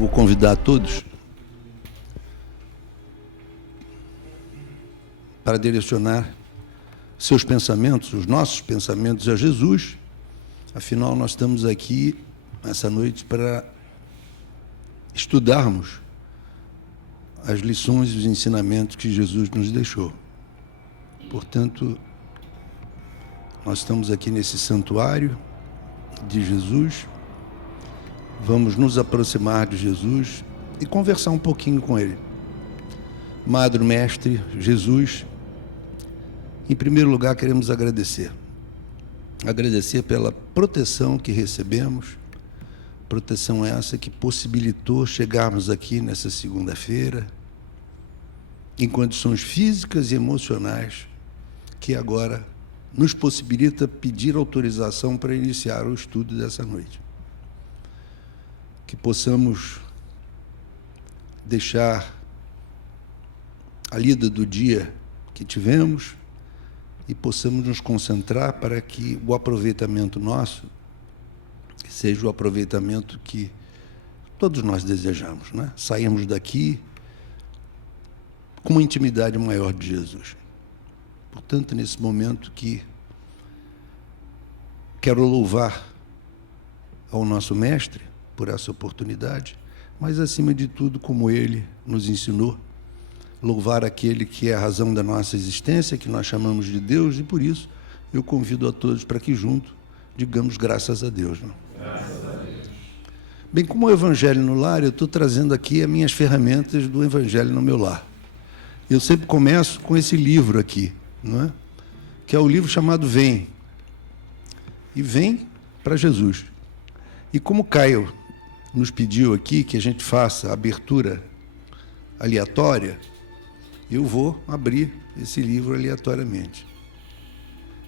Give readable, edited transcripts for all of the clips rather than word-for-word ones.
vou convidar todos para direcionar seus pensamentos, os nossos pensamentos a Jesus. Afinal, nós estamos aqui essa noite para estudarmos as lições e os ensinamentos que Jesus nos deixou. Portanto, nós estamos aqui nesse santuário de Jesus, vamos nos aproximar de Jesus e conversar um pouquinho com Ele. Amado Mestre Jesus, em primeiro lugar queremos agradecer pela proteção que recebemos, proteção essa que possibilitou chegarmos aqui nessa segunda-feira, em condições físicas e emocionais, que agora nos possibilita pedir autorização para iniciar o estudo dessa noite. Que possamos deixar a lida do dia que tivemos e possamos nos concentrar para que o aproveitamento nosso seja o aproveitamento que todos nós desejamos, né? Sairmos daqui com uma intimidade maior de Jesus. Portanto, nesse momento que quero louvar ao nosso Mestre por essa oportunidade, mas, acima de tudo, como Ele nos ensinou, louvar aquele que é a razão da nossa existência, que nós chamamos de Deus, e por isso eu convido a todos para que juntos digamos graças a Deus. Não? Graças a Deus. Bem, como o Evangelho no Lar, eu estou trazendo aqui as minhas ferramentas do Evangelho no meu lar. Eu sempre começo com esse livro aqui, não é? Que é o livro chamado Vem. E vem para Jesus. E como Caio nos pediu aqui que a gente faça a abertura aleatória, eu vou abrir esse livro aleatoriamente.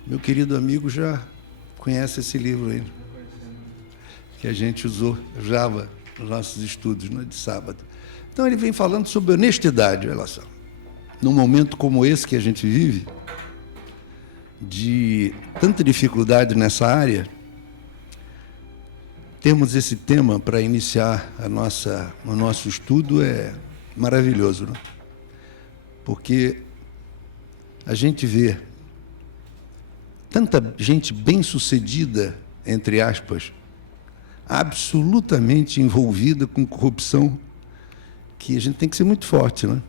Meu querido amigo já conhece esse livro aí, que a gente usava nos nossos estudos, né, de sábado. Então ele vem falando sobre honestidade, olha só. Num momento como esse que a gente vive, de tanta dificuldade nessa área, termos esse tema para iniciar o nosso estudo é maravilhoso, né? Porque a gente vê tanta gente bem-sucedida, entre aspas, absolutamente envolvida com corrupção, que a gente tem que ser muito forte, né?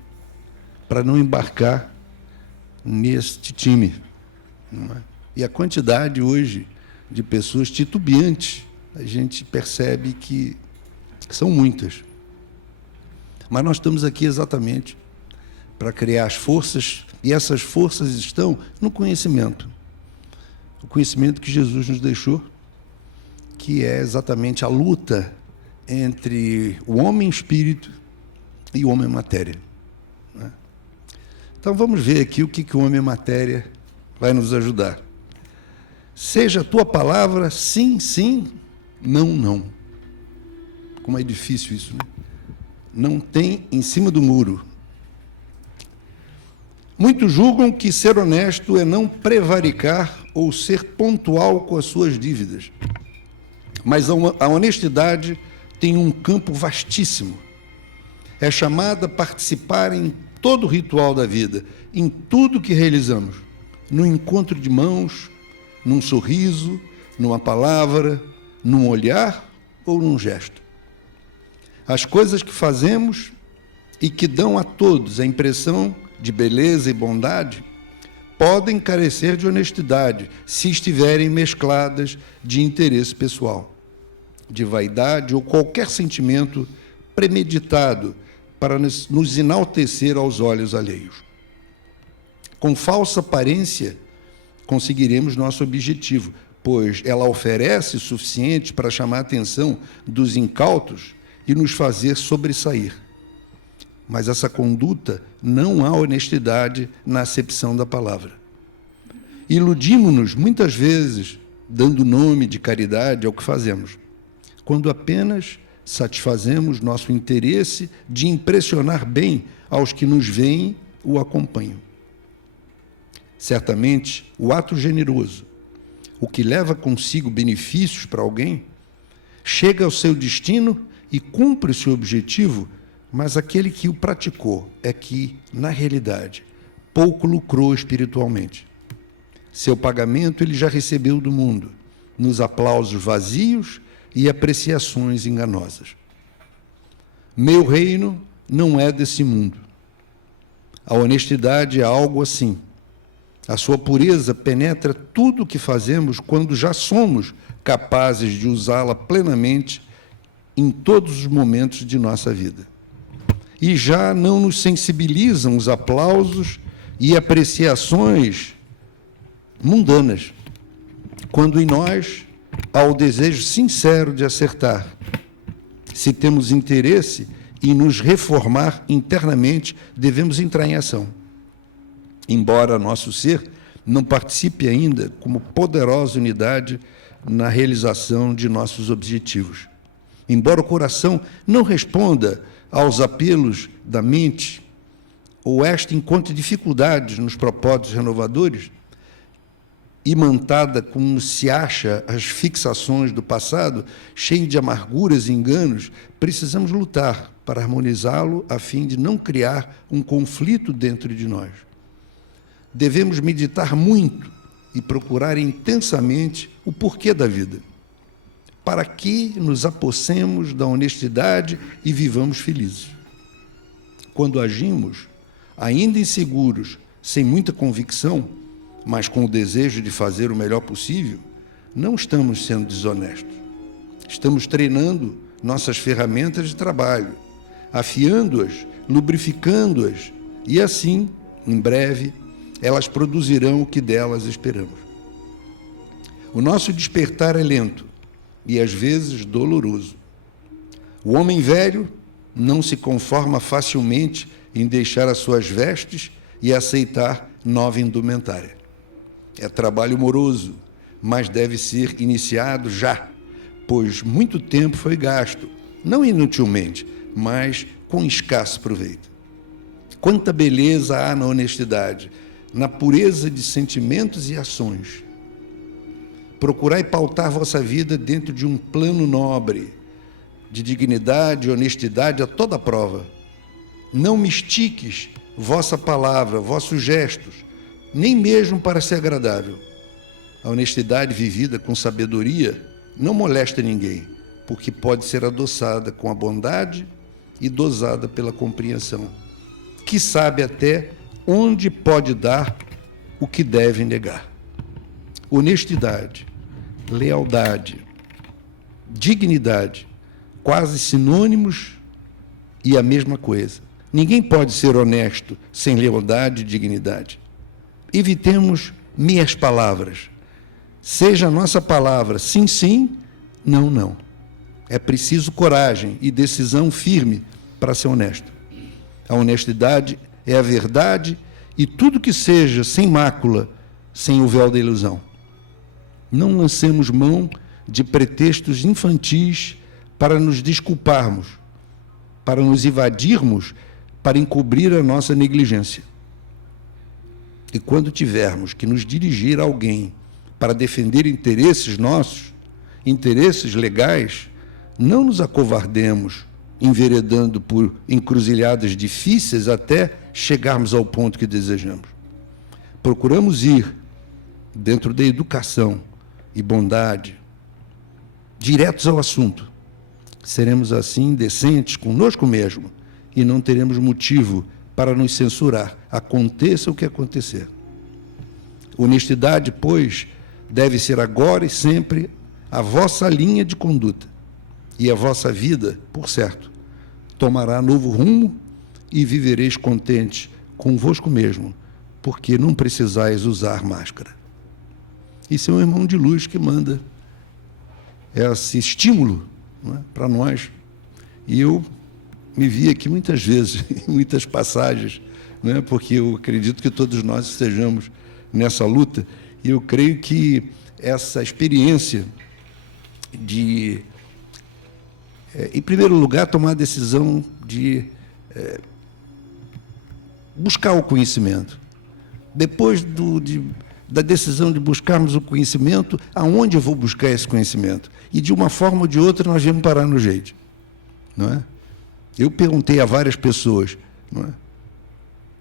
Para não embarcar neste time. Não é? E a quantidade hoje de pessoas titubeantes, a gente percebe que são muitas. Mas nós estamos aqui exatamente para criar as forças, e essas forças estão no conhecimento. O conhecimento que Jesus nos deixou, que é exatamente a luta entre o homem espírito e o homem matéria. Né? Então vamos ver aqui o que o homem matéria vai nos ajudar. Seja a tua palavra sim, sim, não, não. Como é difícil isso, né? Não tem em cima do muro. Muitos julgam que ser honesto é não prevaricar ou ser pontual com as suas dívidas. Mas a honestidade tem um campo vastíssimo. É chamada a participar em todo o ritual da vida, em tudo que realizamos. No encontro de mãos, num sorriso, numa palavra, num olhar ou num gesto. As coisas que fazemos e que dão a todos a impressão de beleza e bondade podem carecer de honestidade se estiverem mescladas de interesse pessoal, de vaidade ou qualquer sentimento premeditado para nos enaltecer aos olhos alheios. Com falsa aparência, conseguiremos nosso objetivo, pois ela oferece o suficiente para chamar a atenção dos incautos e nos fazer sobressair. Mas essa conduta não há honestidade na acepção da palavra. Iludimos-nos muitas vezes, dando nome de caridade ao que fazemos, quando apenas satisfazemos nosso interesse de impressionar bem aos que nos veem ou acompanham. Certamente, o ato generoso, o que leva consigo benefícios para alguém, chega ao seu destino e cumpre o seu objetivo, mas aquele que o praticou é que, na realidade, pouco lucrou espiritualmente. Seu pagamento ele já recebeu do mundo, nos aplausos vazios e apreciações enganosas. Meu reino não é desse mundo. A honestidade é algo assim. A sua pureza penetra tudo o que fazemos quando já somos capazes de usá-la plenamente em todos os momentos de nossa vida. E já não nos sensibilizam os aplausos e apreciações mundanas, quando em nós há o desejo sincero de acertar. Se temos interesse em nos reformar internamente, devemos entrar em ação. Embora nosso ser não participe ainda como poderosa unidade na realização de nossos objetivos. Embora o coração não responda aos apelos da mente, ou esta encontre dificuldades nos propósitos renovadores, imantada como se acha as fixações do passado, cheio de amarguras e enganos, precisamos lutar para harmonizá-lo a fim de não criar um conflito dentro de nós. Devemos meditar muito e procurar intensamente o porquê da vida, para que nos apossemos da honestidade e vivamos felizes. Quando agimos, ainda inseguros, sem muita convicção, mas com o desejo de fazer o melhor possível, não estamos sendo desonestos. Estamos treinando nossas ferramentas de trabalho, afiando-as, lubrificando-as, e assim, em breve, elas produzirão o que delas esperamos. O nosso despertar é lento e, às vezes, doloroso. O homem velho não se conforma facilmente em deixar as suas vestes e aceitar nova indumentária. É trabalho moroso, mas deve ser iniciado já, pois muito tempo foi gasto, não inutilmente, mas com escasso proveito. Quanta beleza há na honestidade, na pureza de sentimentos e ações. Procurai pautar vossa vida dentro de um plano nobre, de dignidade e honestidade a toda prova. Não mistiques vossa palavra, vossos gestos, nem mesmo para ser agradável. A honestidade vivida com sabedoria não molesta ninguém, porque pode ser adoçada com a bondade e dosada pela compreensão, que sabe até onde pode dar o que deve negar. Honestidade, lealdade, dignidade, quase sinônimos e a mesma coisa. Ninguém pode ser honesto sem lealdade e dignidade. Evitemos meias palavras. Seja a nossa palavra sim, sim, não, não. É preciso coragem e decisão firme para ser honesto. A honestidade é a verdade e tudo que seja sem mácula, sem o véu da ilusão. Não lancemos mão de pretextos infantis para nos desculparmos, para nos evadirmos, para encobrir a nossa negligência. E quando tivermos que nos dirigir a alguém para defender interesses nossos, interesses legais, não nos acovardemos, enveredando por encruzilhadas difíceis até chegarmos ao ponto que desejamos. Procuramos ir dentro da educação e bondade, diretos ao assunto. Seremos assim decentes conosco mesmo e não teremos motivo para nos censurar, aconteça o que acontecer. Honestidade, pois, deve ser agora e sempre a vossa linha de conduta, e a vossa vida, por certo, tomará novo rumo e vivereis contentes convosco mesmo, porque não precisais usar máscara. Isso é um irmão de luz que manda esse estímulo, não é, para nós. E eu me vi aqui muitas vezes, em muitas passagens, né, porque eu acredito que todos nós estejamos nessa luta, e eu creio que essa experiência de, em primeiro lugar, tomar a decisão de buscar o conhecimento. Depois da decisão de buscarmos o conhecimento, aonde eu vou buscar esse conhecimento? E, de uma forma ou de outra, nós vamos parar no jeito. não é? Eu perguntei a várias pessoas, não é?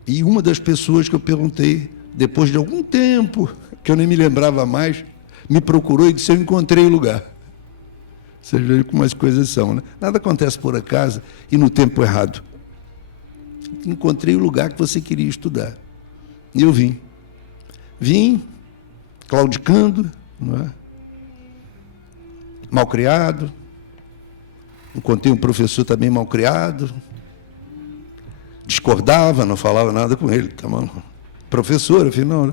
E uma das pessoas que eu perguntei, depois de algum tempo, que eu nem me lembrava mais, me procurou e disse: eu encontrei o lugar. Vocês veem como as coisas são, né? Nada acontece por acaso e no tempo errado. Encontrei o lugar que você queria estudar. E eu vim. Vim, claudicando, não é? Malcriado. Encontrei um professor também malcriado. Discordava, não falava nada com ele. Professor, afinal. Né?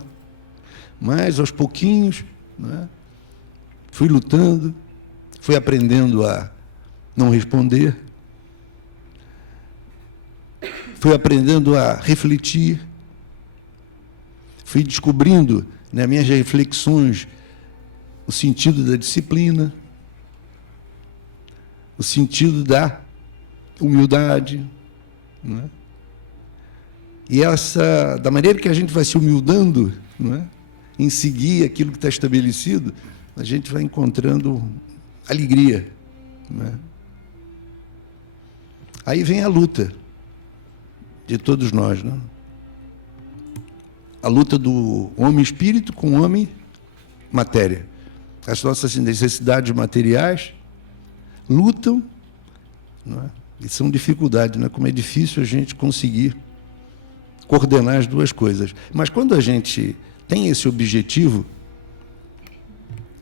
Mas, aos pouquinhos, não é? Fui lutando, fui aprendendo a não responder, fui aprendendo a refletir, fui descobrindo nas minhas reflexões o sentido da disciplina, o sentido da humildade, não é? E da maneira que a gente vai se humildando, não é? Em seguir aquilo que está estabelecido, a gente vai encontrando alegria, não é? Aí vem a luta de todos nós, não? A luta do homem-espírito com o homem-matéria. As nossas necessidades materiais lutam, não é? E são dificuldades, não é? Como é difícil a gente conseguir coordenar as duas coisas. Mas quando a gente tem esse objetivo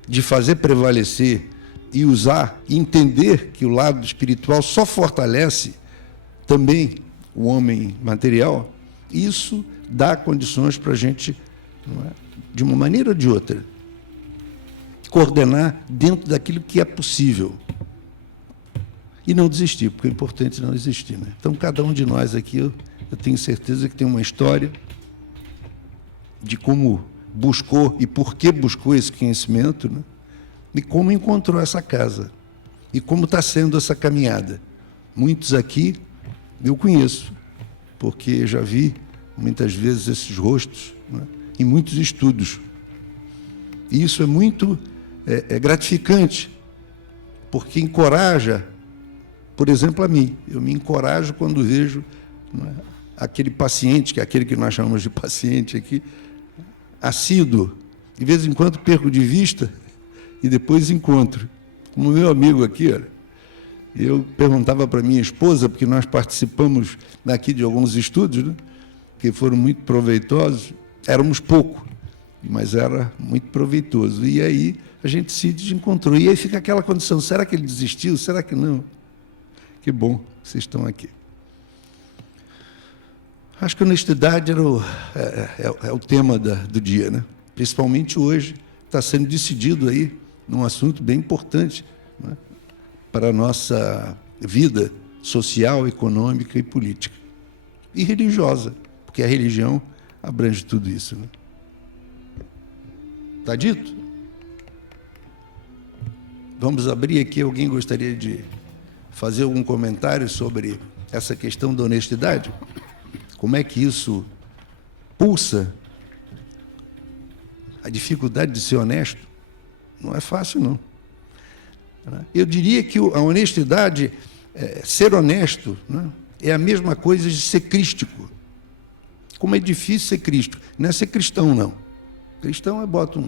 de fazer prevalecer e usar, e entender que o lado espiritual só fortalece também o homem material, isso dá condições para a gente, não é, de uma maneira ou de outra, coordenar dentro daquilo que é possível. E não desistir, porque é importante não desistir, né? Então, cada um de nós aqui, eu tenho certeza que tem uma história de como buscou e por que buscou esse conhecimento, né? E como encontrou essa casa. E como está sendo essa caminhada. Muitos aqui eu conheço, porque já vi muitas vezes esses rostos, né, em muitos estudos. E isso é muito gratificante, porque encoraja, por exemplo, a mim. Eu me encorajo quando vejo, não é, aquele paciente, que é aquele que nós chamamos de paciente aqui, assíduo. De vez em quando perco de vista e depois encontro. Como meu amigo aqui, olha, eu perguntava para minha esposa, porque nós participamos daqui de alguns estudos, né, que foram muito proveitosos. Éramos pouco, mas era muito proveitoso. E aí a gente se desencontrou. E aí fica aquela condição: será que ele desistiu? Será que não? Que bom que vocês estão aqui. Acho que a honestidade era o tema do dia, né? Principalmente hoje, está sendo decidido aí num assunto bem importante, né, para a nossa vida social, econômica e política. E religiosa, porque a religião abrange tudo isso, né? Está dito? Vamos abrir aqui. Alguém gostaria de fazer algum comentário sobre essa questão da honestidade? Como é que isso pulsa a dificuldade de ser honesto? Não é fácil, não. Eu diria que a honestidade, ser honesto, né, é a mesma coisa de ser crístico. Como é difícil ser crístico. Não é ser cristão, não. Cristão bota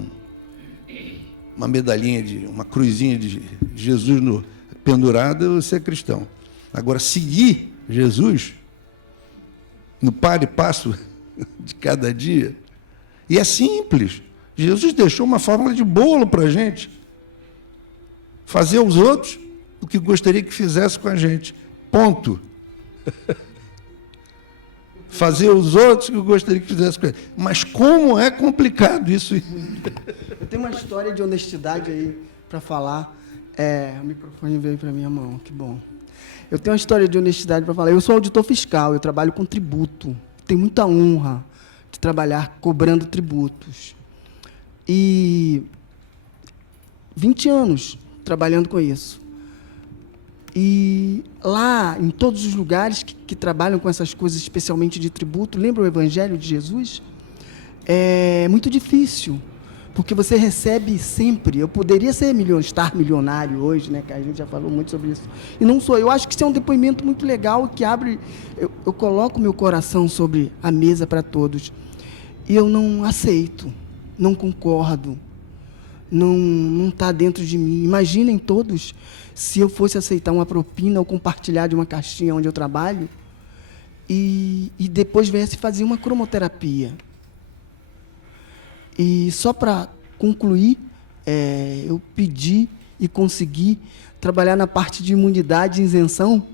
uma medalhinha, uma cruzinha de Jesus pendurada, você é cristão. Agora, seguir Jesus no par e passo de cada dia, e é simples. Jesus deixou uma fórmula de bolo para a gente. Fazer aos outros o que gostaria que fizesse com a gente. Ponto. Fazer aos outros o que eu gostaria que fizesse com a gente. Mas como é complicado isso. Eu tenho uma história de honestidade aí para falar. O microfone veio para minha mão, que bom. Eu tenho uma história de honestidade para falar. Eu sou auditor fiscal, eu trabalho com tributo. Tenho muita honra de trabalhar cobrando tributos. E 20 anos trabalhando com isso. E lá, em todos os lugares que trabalham com essas coisas, especialmente de tributo, lembra o Evangelho de Jesus? É muito difícil, Porque você recebe sempre. Eu poderia estar milionário hoje, né? Que a gente já falou muito sobre isso. E não sou. Eu acho que isso é um depoimento muito legal que abre. Eu coloco meu coração sobre a mesa para todos. E eu não aceito, não concordo, não está dentro de mim. Imaginem todos se eu fosse aceitar uma propina ou compartilhar de uma caixinha onde eu trabalho e depois viesse fazer uma cromoterapia. E só para concluir, eu pedi e consegui trabalhar na parte de imunidade e isenção.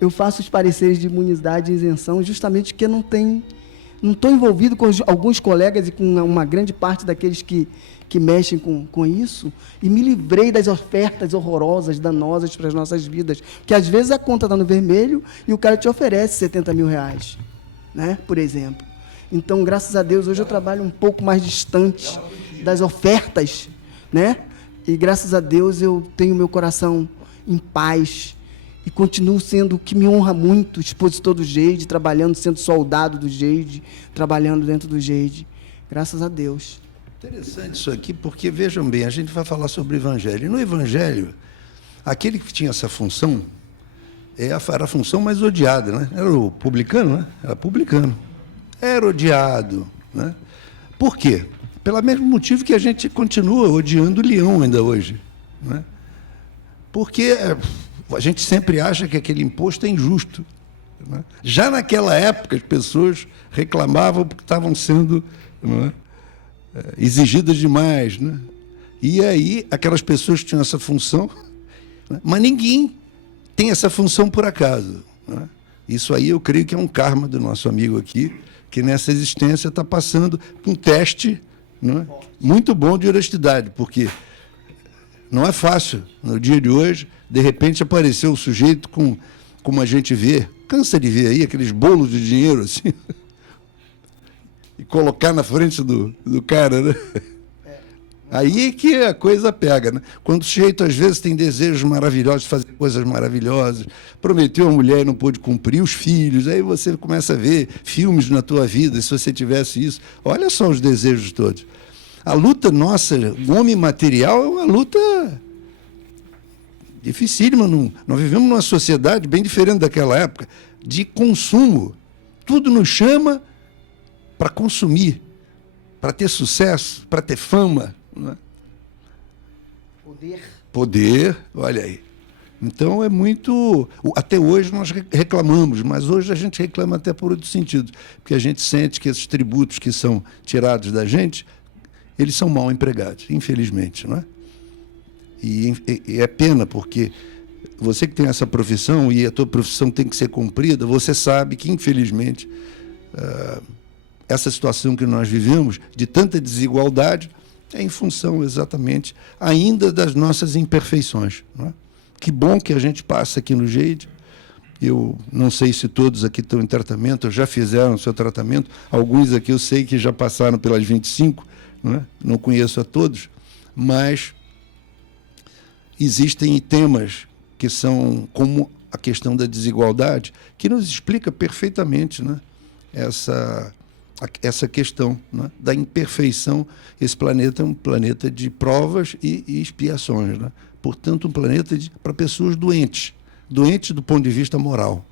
Eu faço os pareceres de imunidade e isenção justamente porque não estou envolvido com alguns colegas e com uma grande parte daqueles que mexem com isso, e me livrei das ofertas horrorosas, danosas para as nossas vidas, que às vezes a conta está no vermelho e o cara te oferece 70 mil reais, né? Por exemplo. Então, graças a Deus, hoje eu trabalho um pouco mais distante das ofertas, né? E graças a Deus eu tenho meu coração em paz e continuo sendo o que me honra muito, expositor do GEIDE, trabalhando, sendo soldado do GEIDE, trabalhando dentro do GEIDE. Graças a Deus. Interessante isso aqui, porque, vejam bem, a gente vai falar sobre o Evangelho. E no Evangelho, aquele que tinha essa função, era a função mais odiada, né? Era o publicano, né? Era publicano. Era odiado, né? Por quê? Pelo mesmo motivo que a gente continua odiando o leão ainda hoje, né? Porque a gente sempre acha que aquele imposto é injusto, né? Já naquela época as pessoas reclamavam porque estavam sendo, não é, exigidas demais, né? E aí aquelas pessoas tinham essa função, né? Mas ninguém tem essa função por acaso, né? Isso aí eu creio que é um karma do nosso amigo aqui, que nessa existência está passando um teste, né, muito bom de honestidade, porque não é fácil, no dia de hoje, de repente apareceu o sujeito com, como a gente vê, cansa de ver aí, aqueles bolos de dinheiro assim, e colocar na frente do cara, né? Aí que a coisa pega, né? Quando o sujeito, às vezes, tem desejos maravilhosos de fazer coisas maravilhosas, prometeu a mulher e não pôde cumprir, os filhos, aí você começa a ver filmes na tua vida, se você tivesse isso. Olha só os desejos todos. A luta nossa, o homem material, é uma luta dificílima. Nós vivemos numa sociedade bem diferente daquela época, de consumo. Tudo nos chama para consumir, para ter sucesso, para ter fama. Não é? Poder, olha aí. Então é muito. Até hoje nós reclamamos, mas hoje a gente reclama até por outro sentido, porque a gente sente que esses tributos que são tirados da gente, eles são mal empregados, infelizmente, não é? E é pena, porque você que tem essa profissão e a tua profissão tem que ser cumprida, você sabe que, infelizmente, essa situação que nós vivemos, de tanta desigualdade, é em função exatamente ainda das nossas imperfeições, não é? Que bom que a gente passa aqui no GEIDE. Eu não sei se todos aqui estão em tratamento, já fizeram o seu tratamento. Alguns aqui eu sei que já passaram pelas 25, não é? Não conheço a todos, mas existem temas que são como a questão da desigualdade, que nos explica perfeitamente, né, essa questão, né, da imperfeição. Esse planeta é um planeta de provas e expiações, né? Portanto, um planeta para pessoas doentes do ponto de vista moral.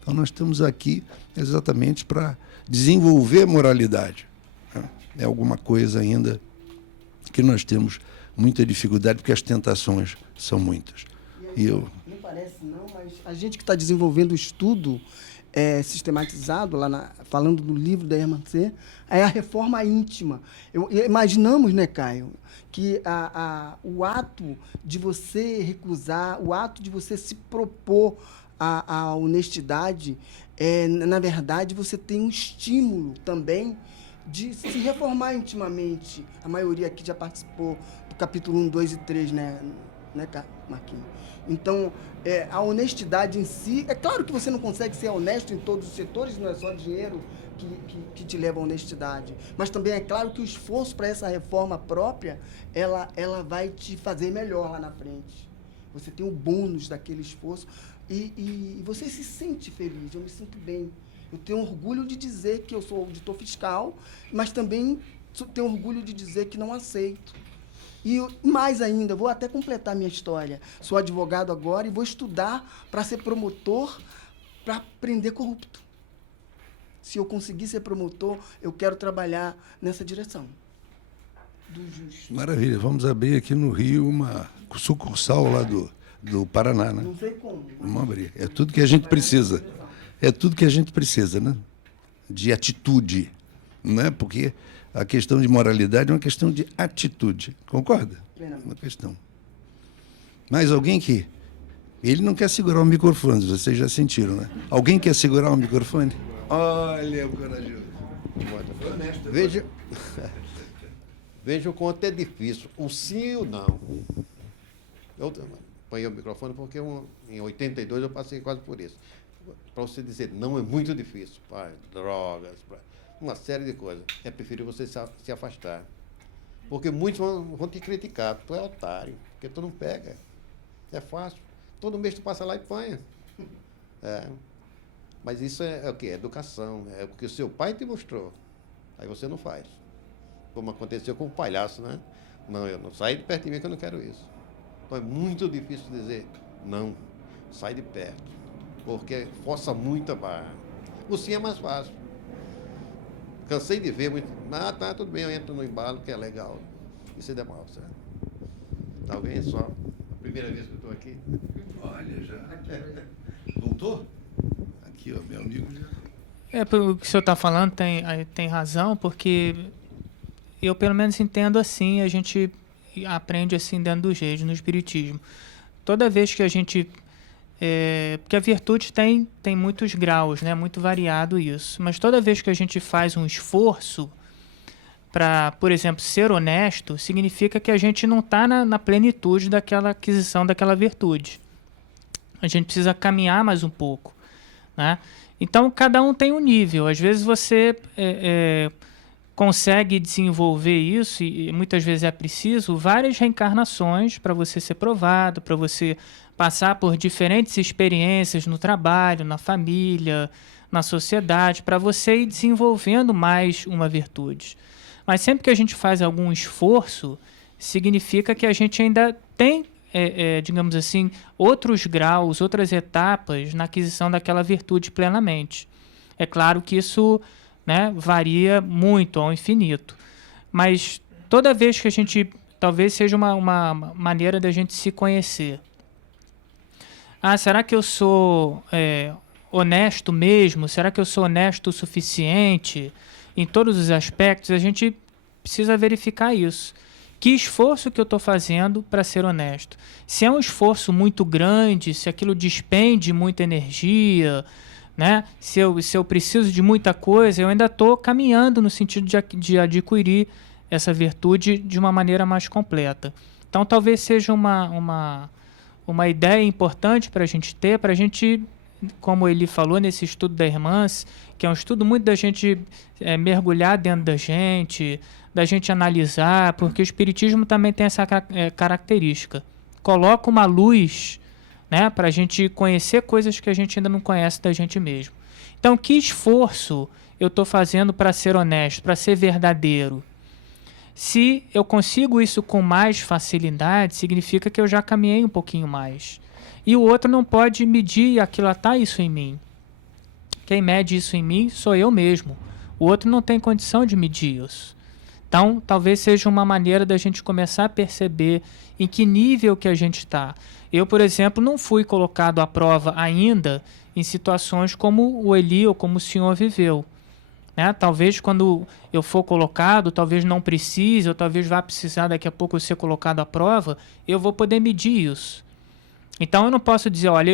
Então, nós estamos aqui exatamente para desenvolver a moralidade, né? É alguma coisa ainda que nós temos muita dificuldade, porque as tentações são muitas. Não parece não, mas a gente que está desenvolvendo o estudo sistematizado, falando do livro da Irmã C, é a reforma íntima. Imaginamos, né, Caio, que o ato de você recusar, o ato de você se propor à honestidade, na verdade, você tem um estímulo também de se reformar intimamente. A maioria aqui já participou do capítulo 1, 2 e 3, né Marquinhos? Então, a honestidade em si, é claro que você não consegue ser honesto em todos os setores, não é só dinheiro que te leva à honestidade, mas também é claro que o esforço para essa reforma própria, ela vai te fazer melhor lá na frente. Você tem o bônus daquele esforço e você se sente feliz. Eu me sinto bem. Eu tenho orgulho de dizer que eu sou auditor fiscal, mas também tenho orgulho de dizer que não aceito. E mais ainda, vou até completar minha história. Sou advogado agora e vou estudar para ser promotor, para prender corrupto. Se eu conseguir ser promotor, eu quero trabalhar nessa direção. Do justo. Maravilha. Vamos abrir aqui no Rio uma sucursal lá do Paraná, né? Não sei como. Vamos abrir. É tudo que a gente precisa. É tudo que a gente precisa, né? De atitude, né? Porque a questão de moralidade é uma questão de atitude. Concorda? Uma questão. Mais alguém que... Ele não quer segurar o microfone, vocês já sentiram, né? Alguém quer segurar o microfone? Olha o corajoso. Veja o quanto é difícil. O sim e o não. Eu apanhei o microfone porque em 82 eu passei quase por isso. Para você dizer não é muito difícil. Para drogas, para uma série de coisas. É preferível você se afastar. Porque muitos vão te criticar. Tu é otário, porque tu não pega. É fácil. Todo mês tu passa lá e apanha. É. Mas isso é o quê? É educação. É o que o seu pai te mostrou. Aí você não faz. Como aconteceu com o palhaço, né? Não, eu não saio de perto de mim que eu não quero isso. Então é muito difícil dizer não, sai de perto. Porque força muito a barra. O sim é mais fácil. Cansei de ver muito. Ah, tá, tudo bem, eu entro no embalo, que é legal. Isso é mal, certo? Alguém só. A primeira vez que eu estou aqui. Olha, já. Voltou? Aqui, ó, meu amigo. O que o senhor está falando tem razão, porque eu pelo menos entendo assim, a gente aprende assim dentro do jeito, no espiritismo. Toda vez que a gente... porque a virtude tem muitos graus, né? Muito variado isso. Mas toda vez que a gente faz um esforço para, por exemplo, ser honesto, significa que a gente não está na plenitude daquela aquisição daquela virtude. A gente precisa caminhar mais um pouco, né? Então, cada um tem um nível. Às vezes você consegue desenvolver isso, e muitas vezes é preciso várias reencarnações para você ser provado, para você passar por diferentes experiências no trabalho, na família, na sociedade, para você ir desenvolvendo mais uma virtude. Mas sempre que a gente faz algum esforço, significa que a gente ainda tem, digamos assim, outros graus, outras etapas na aquisição daquela virtude plenamente. É claro que isso, né, varia muito ao infinito. Mas toda vez que a gente... Talvez seja uma maneira da gente se conhecer. Ah, será que eu sou honesto mesmo? Será que eu sou honesto o suficiente? Em todos os aspectos, a gente precisa verificar isso. Que esforço que eu estou fazendo para ser honesto? Se é um esforço muito grande, se aquilo despende muita energia, né? Se eu preciso de muita coisa, eu ainda estou caminhando no sentido de adquirir essa virtude de uma maneira mais completa. Então, talvez seja uma ideia importante para a gente ter, para a gente, como ele falou nesse estudo da Irmãs, que é um estudo muito da gente mergulhar dentro da gente analisar, porque o Espiritismo também tem essa característica. Coloca uma luz, né, para a gente conhecer coisas que a gente ainda não conhece da gente mesmo. Então, que esforço eu estou fazendo para ser honesto, para ser verdadeiro? Se eu consigo isso com mais facilidade, significa que eu já caminhei um pouquinho mais. E o outro não pode medir e aquilatar isso em mim. Quem mede isso em mim sou eu mesmo. O outro não tem condição de medir isso. Então, talvez seja uma maneira da gente começar a perceber em que nível que a gente está. Eu, por exemplo, não fui colocado à prova ainda em situações como o Eli ou como o senhor viveu. Né? Talvez quando eu for colocado, talvez não precise, ou talvez vá precisar daqui a pouco eu ser colocado à prova, eu vou poder medir isso. Então eu não posso dizer, olha,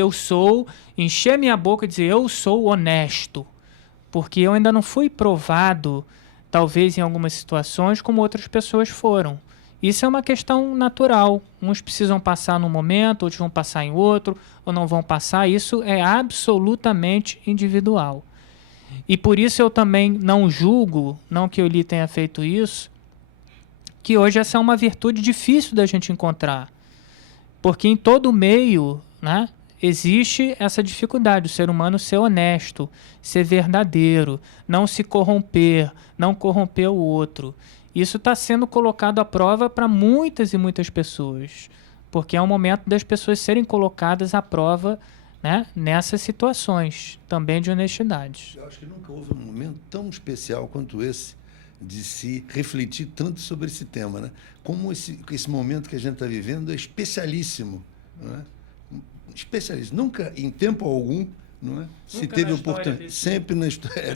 encher minha boca e dizer eu sou honesto, porque eu ainda não fui provado, talvez em algumas situações, como outras pessoas foram. Isso é uma questão natural. Uns precisam passar num momento, outros vão passar em outro, ou não vão passar. Isso é absolutamente individual. E por isso eu também não julgo, não que eu lhe tenha feito isso, que hoje essa é uma virtude difícil da gente encontrar. Porque em todo meio, né, existe essa dificuldade, o ser humano ser honesto, ser verdadeiro, não se corromper, não corromper o outro. Isso está sendo colocado à prova para muitas e muitas pessoas, porque é o momento das pessoas serem colocadas à prova, né, nessas situações também de honestidade. Eu acho que nunca houve um momento tão especial quanto esse de se refletir tanto sobre esse tema, né? Como esse momento que a gente está vivendo é especialíssimo, não é? Especialíssimo. Nunca, em tempo algum, não é? Se teve oportunidade. Sempre na história.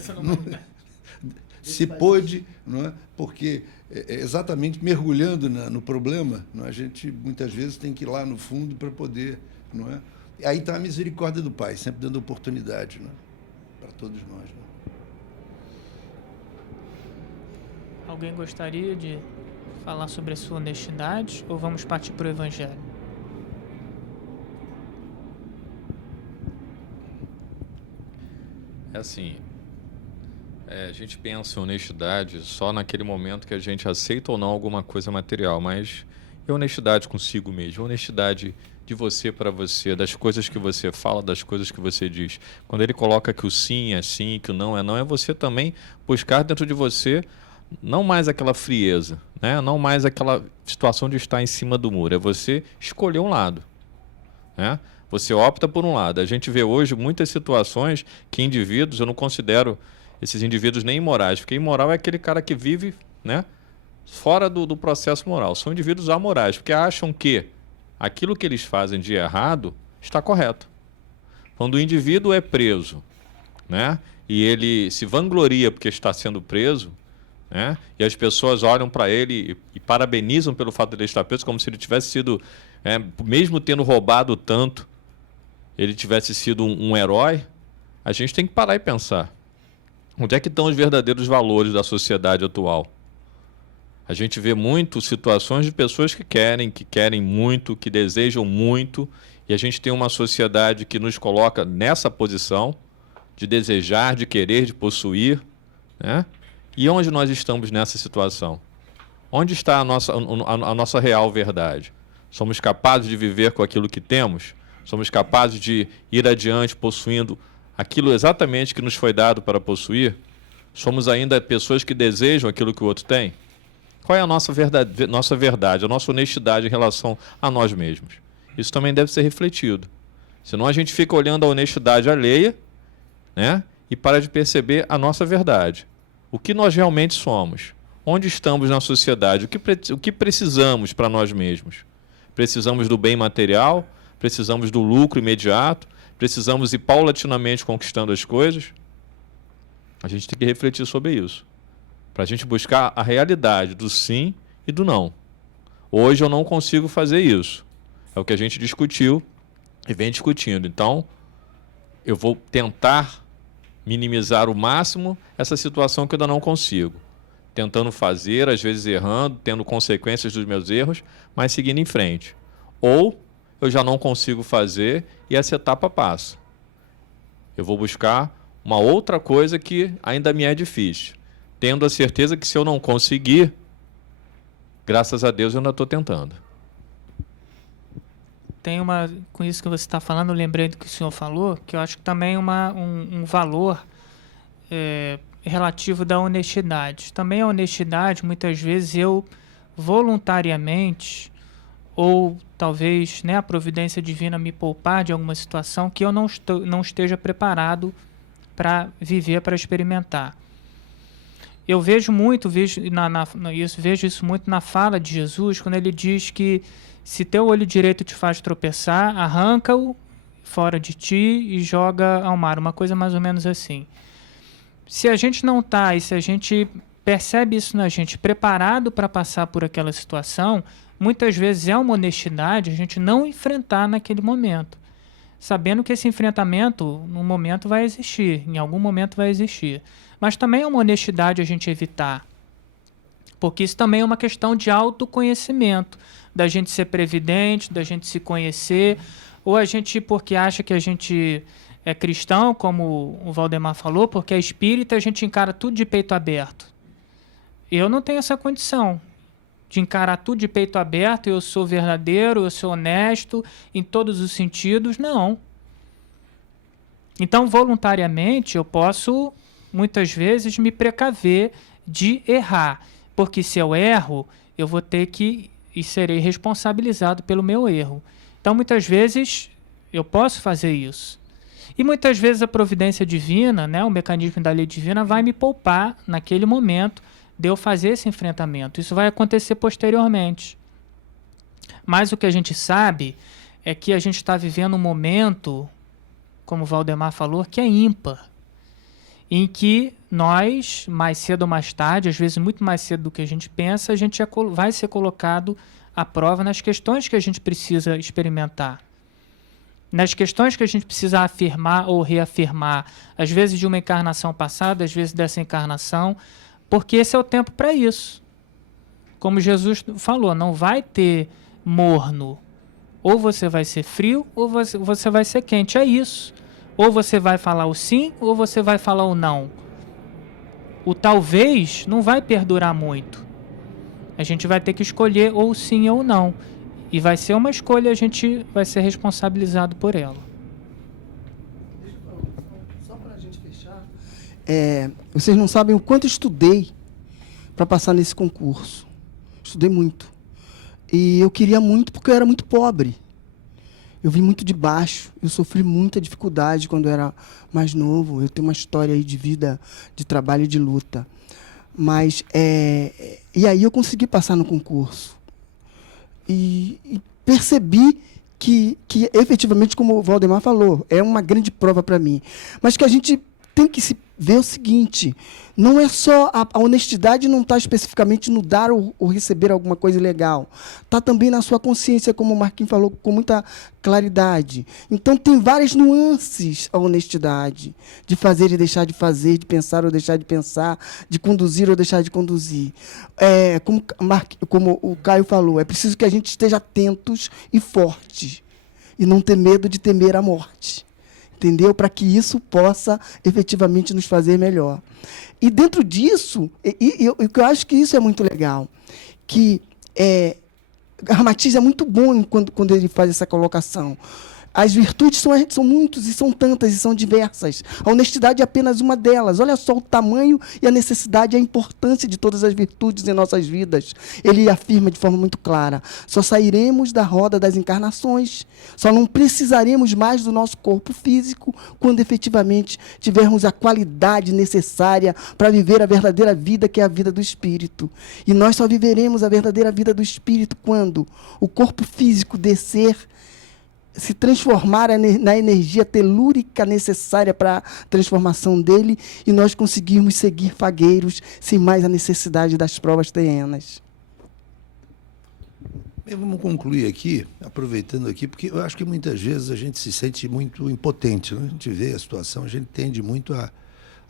Se pôde, não é? Porque exatamente mergulhando no problema, não é? A gente muitas vezes tem que ir lá no fundo para poder, não é? Aí está a misericórdia do Pai, sempre dando oportunidade, não é? Para todos nós. Não é? Alguém gostaria de falar sobre a sua honestidade ou vamos partir para o Evangelho? É assim, a gente pensa em honestidade só naquele momento que a gente aceita ou não alguma coisa material, mas e honestidade consigo mesmo, honestidade de você para você, das coisas que você fala, das coisas que você diz. Quando ele coloca que o sim é sim, que o não, é você também buscar dentro de você não mais aquela frieza, né? Não mais aquela situação de estar em cima do muro, é você escolher um lado, né? Você opta por um lado. A gente vê hoje muitas situações que indivíduos, eu não considero esses indivíduos nem imorais, porque imoral é aquele cara que vive, né, fora do processo moral. São indivíduos amorais, porque acham que aquilo que eles fazem de errado está correto. Quando o indivíduo é preso, né, e ele se vangloria porque está sendo preso, né, e as pessoas olham para ele e parabenizam pelo fato de ele estar preso, como se ele tivesse sido, mesmo tendo roubado tanto, ele tivesse sido um herói. A gente tem que parar e pensar. Onde é que estão os verdadeiros valores da sociedade atual? A gente vê muito situações de pessoas que querem muito, que desejam muito, e a gente tem uma sociedade que nos coloca nessa posição de desejar, de querer, de possuir, né? E onde nós estamos nessa situação? Onde está a nossa real verdade? Somos capazes de viver com aquilo que temos? Somos capazes de ir adiante possuindo aquilo exatamente que nos foi dado para possuir? Somos ainda pessoas que desejam aquilo que o outro tem? Qual é a nossa verdade, a nossa honestidade em relação a nós mesmos? Isso também deve ser refletido. Senão a gente fica olhando a honestidade alheia, né, e para de perceber a nossa verdade. O que nós realmente somos? Onde estamos na sociedade? O que precisamos para nós mesmos? Precisamos do bem material? Precisamos do lucro imediato? Precisamos ir paulatinamente conquistando as coisas? A gente tem que refletir sobre isso, para a gente buscar a realidade do sim e do não. Hoje eu não consigo fazer isso. É o que a gente discutiu e vem discutindo. Então, eu vou tentar minimizar o máximo essa situação que eu ainda não consigo. Tentando fazer, às vezes errando, tendo consequências dos meus erros, mas seguindo em frente. Ou eu já não consigo fazer e essa etapa passa. Eu vou buscar uma outra coisa que ainda me é difícil, tendo a certeza que se eu não conseguir, graças a Deus eu ainda estou tentando. Com isso que você está falando, eu lembrei do que o senhor falou, que eu acho que também um valor relativo da honestidade. Também a honestidade, muitas vezes eu voluntariamente, ou talvez, né, a providência divina me poupar de alguma situação que eu não esteja preparado para viver, para experimentar. Eu vejo isso muito na fala de Jesus, quando ele diz que se teu olho direito te faz tropeçar, arranca-o fora de ti e joga ao mar. Uma coisa mais ou menos assim. Se a gente não está, e se a gente percebe isso na gente, preparado para passar por aquela situação, muitas vezes é uma honestidade a gente não enfrentar naquele momento, sabendo que esse enfrentamento, num momento, vai existir, em algum momento vai existir. Mas também é uma honestidade a gente evitar, porque isso também é uma questão de autoconhecimento, da gente ser previdente, da gente se conhecer, ou a gente, porque acha que a gente é cristão, como o Valdemar falou, porque é espírita, a gente encara tudo de peito aberto. Eu não tenho essa condição de encarar tudo de peito aberto, eu sou verdadeiro, eu sou honesto, em todos os sentidos, não. Então, voluntariamente, eu posso, muitas vezes, me precaver de errar. Porque se eu erro, eu vou ter que e serei responsabilizado pelo meu erro. Então, muitas vezes, eu posso fazer isso. E muitas vezes a providência divina, né, o mecanismo da lei divina, vai me poupar naquele momento de eu fazer esse enfrentamento. Isso vai acontecer posteriormente. Mas o que a gente sabe é que a gente está vivendo um momento, como o Valdemar falou, que é ímpar, em que nós, mais cedo ou mais tarde, às vezes muito mais cedo do que a gente pensa, a gente vai ser colocado à prova nas questões que a gente precisa experimentar. Nas questões que a gente precisa afirmar ou reafirmar, às vezes de uma encarnação passada, às vezes dessa encarnação, porque esse é o tempo para isso. Como Jesus falou, não vai ter morno. Ou você vai ser frio, ou você vai ser quente. É isso. Ou você vai falar o sim, ou você vai falar o não. O talvez não vai perdurar muito. A gente vai ter que escolher ou sim ou não. E vai ser uma escolha, a gente vai ser responsabilizado por ela. Só para a gente fechar, vocês não sabem o quanto eu estudei para passar nesse concurso. Estudei muito. E eu queria muito porque eu era muito pobre. Eu vim muito de baixo. Eu sofri muita dificuldade quando eu era mais novo. Eu tenho uma história aí de vida, de trabalho e de luta. Mas, e aí eu consegui passar no concurso. E percebi que efetivamente, como o Valdemar falou, é uma grande prova para mim. Mas que a gente tem que se ver o seguinte, não é só a honestidade, não está especificamente no dar ou receber alguma coisa legal. Está também na sua consciência, como o Marquinhos falou, com muita claridade. Então, tem várias nuances a honestidade, de fazer e deixar de fazer, de pensar ou deixar de pensar, de conduzir ou deixar de conduzir. Como o Caio falou, é preciso que a gente esteja atentos e fortes, e não ter medo de temer a morte. Entendeu? Para que isso possa efetivamente nos fazer melhor. E dentro disso, eu acho que isso é muito legal, que Ramatiz é muito bom quando ele faz essa colocação. As virtudes são muitas e são tantas e são diversas. A honestidade é apenas uma delas. Olha só o tamanho e a necessidade e a importância de todas as virtudes em nossas vidas. Ele afirma de forma muito clara. Só sairemos da roda das encarnações, só não precisaremos mais do nosso corpo físico quando efetivamente tivermos a qualidade necessária para viver a verdadeira vida, que é a vida do Espírito. E nós só viveremos a verdadeira vida do Espírito quando o corpo físico descer, se transformar na energia telúrica necessária para a transformação dele e nós conseguirmos seguir fagueiros sem mais a necessidade das provas terrenas. Bem, vamos concluir aqui, aproveitando aqui, porque eu acho que muitas vezes a gente se sente muito impotente, né? A gente vê a situação, a gente tende muito a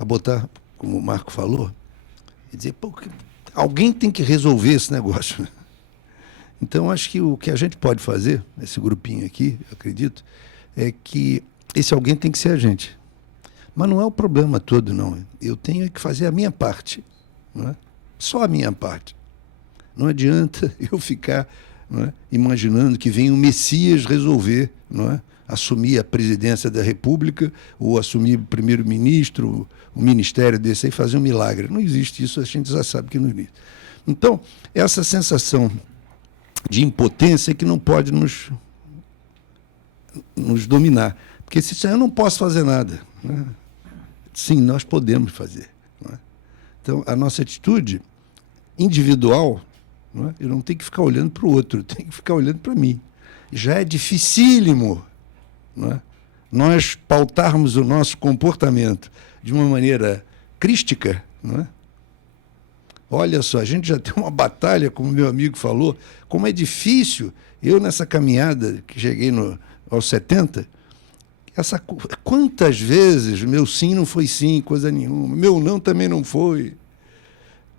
botar, como o Marco falou, e dizer, pô, alguém tem que resolver esse negócio. Então, acho que o que a gente pode fazer, esse grupinho aqui, eu acredito, é que esse alguém tem que ser a gente. Mas não é o problema todo, não. Eu tenho que fazer a minha parte. Não é? Só a minha parte. Não adianta eu ficar, não é, imaginando que vem um Messias resolver, não é, assumir a presidência da República ou assumir o primeiro-ministro, o ministério desse aí, fazer um milagre. Não existe isso, a gente já sabe que não existe. Então, essa sensação de impotência que não pode nos dominar. Porque se eu não posso fazer nada, né? Sim, nós podemos fazer. Não é? Então, a nossa atitude individual, não é? Eu não tenho que ficar olhando para o outro, eu tenho que ficar olhando para mim. Já é dificílimo, não é? Nós pautarmos o nosso comportamento de uma maneira crística, não é? Olha só, a gente já tem uma batalha, como meu amigo falou, como é difícil, eu nessa caminhada que cheguei aos 70, quantas vezes meu sim não foi sim, coisa nenhuma, meu não também não foi.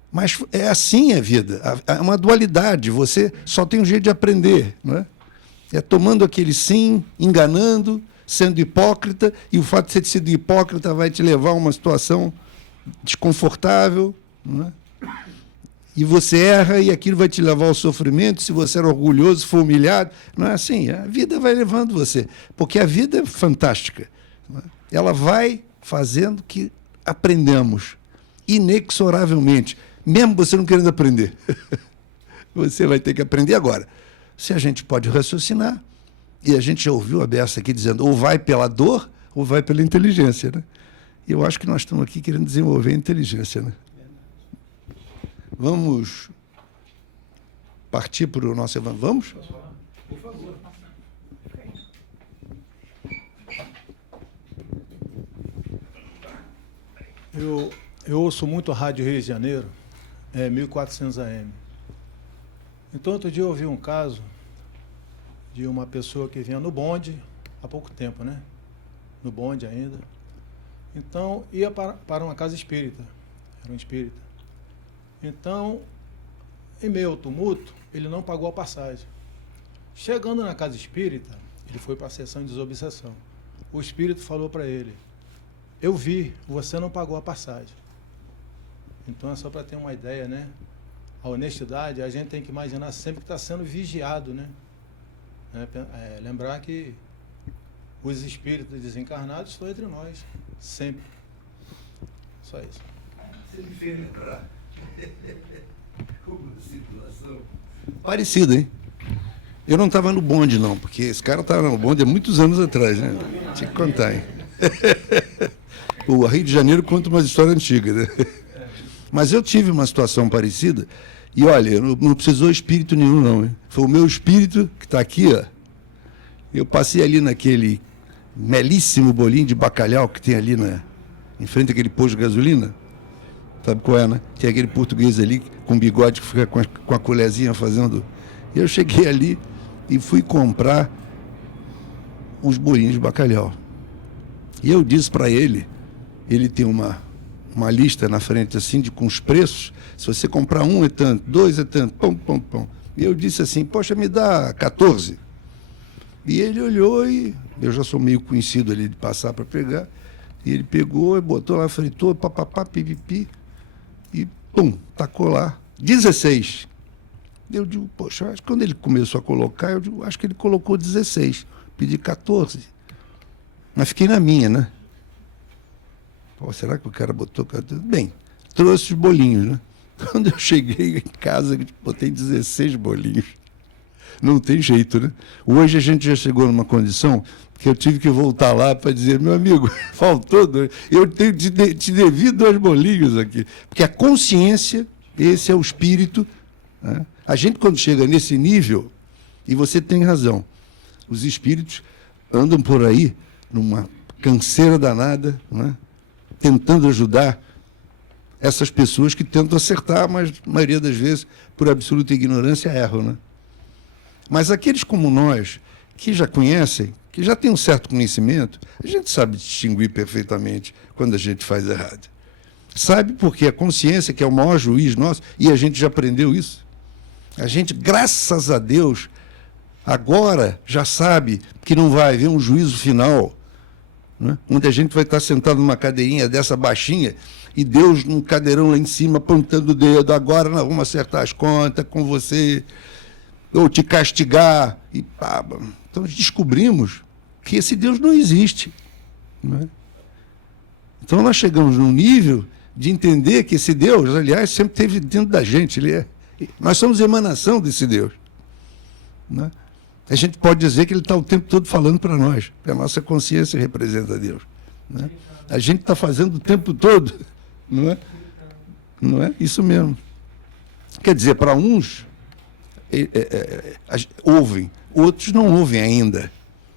Mas é assim a vida, é uma dualidade, você só tem um jeito de aprender, não é? É tomando aquele sim, enganando, sendo hipócrita, e o fato de você ter sido hipócrita vai te levar a uma situação desconfortável, não é? E você erra e aquilo vai te levar ao sofrimento, se você era orgulhoso, for humilhado. Não é assim, a vida vai levando você. Porque a vida é fantástica. Não é? Ela vai fazendo que aprendamos inexoravelmente. mesmo você não querendo aprender. Você vai ter que aprender agora. Se a gente pode raciocinar, e a gente já ouviu a Bessa aqui dizendo, ou vai pela dor, ou vai pela inteligência, né? E eu acho que nós estamos aqui querendo desenvolver a inteligência, né? Vamos partir para o nosso evangelho. Vamos? Por favor. Eu ouço muito a Rádio Rio de Janeiro, 1400 AM. Então, outro dia eu ouvi um caso de uma pessoa que vinha no bonde, há pouco tempo, né? No bonde ainda. Então, ia para uma casa espírita. Era um espírita. Então, em meio ao tumulto, ele não pagou a passagem. Chegando na casa espírita, ele foi para a sessão de desobsessão. O espírito falou para ele, eu vi, você não pagou a passagem. Então é só para ter uma ideia, né? A honestidade, a gente tem que imaginar sempre que está sendo vigiado, né? Lembrar que os espíritos desencarnados estão entre nós, sempre. Só isso. Você me fez lembrar uma situação parecida, hein? Eu não estava no bonde, não, porque esse cara estava no bonde há muitos anos atrás, né? Tinha que contar, hein? O Rio de Janeiro conta uma história antiga, né? Mas eu tive uma situação parecida, e olha, não precisou espírito nenhum, não, hein? Foi o meu espírito que está aqui, ó. Eu passei ali naquele belíssimo bolinho de bacalhau que tem ali em frente àquele posto de gasolina. Sabe qual é, né? Tem aquele português ali com bigode que fica com a colherzinha fazendo. Eu cheguei ali e fui comprar os bolinhos de bacalhau. E eu disse para ele tem uma lista na frente assim com os preços. Se você comprar um é tanto, dois é tanto, pão. E eu disse assim, poxa, me dá 14. E ele olhou e eu já sou meio conhecido ali de passar para pegar. E ele pegou e botou lá, fritou, papapá, pipipi. E, pum, tacou lá. 16. Eu digo, poxa, acho que quando ele começou a colocar, eu digo, acho que ele colocou 16. Pedi 14. Mas fiquei na minha, né? Pô, será que o cara botou 14? Bem, trouxe os bolinhos, né? Quando eu cheguei em casa, botei 16 bolinhos. Não tem jeito, né? Hoje a gente já chegou numa condição que eu tive que voltar lá para dizer, meu amigo, faltou 2. Eu te devi 2 bolinhos aqui. Porque a consciência, esse é o espírito, né? A gente, quando chega nesse nível, e você tem razão, os espíritos andam por aí numa canseira danada, né? Tentando ajudar essas pessoas que tentam acertar, mas a maioria das vezes, por absoluta ignorância, erram, né? Mas aqueles como nós, que já conhecem, que já têm um certo conhecimento, a gente sabe distinguir perfeitamente quando a gente faz errado. Sabe porque a consciência, que é o maior juiz nosso, e a gente já aprendeu isso. A gente, graças a Deus, agora já sabe que não vai haver um juízo final, né? Onde a gente vai estar sentado numa cadeirinha dessa baixinha e Deus num cadeirão lá em cima apontando o dedo, agora nós vamos acertar as contas com você, ou te castigar. E pá. Então descobrimos que esse Deus não existe, né? Então nós chegamos num nível de entender que esse Deus, aliás, sempre esteve dentro da gente. Nós somos emanação desse Deus, né? A gente pode dizer que ele está o tempo todo falando para nós, porque a nossa consciência representa Deus, né? A gente está fazendo o tempo todo, não é? Não é? Isso mesmo. Quer dizer, para uns ouvem, outros não ouvem ainda,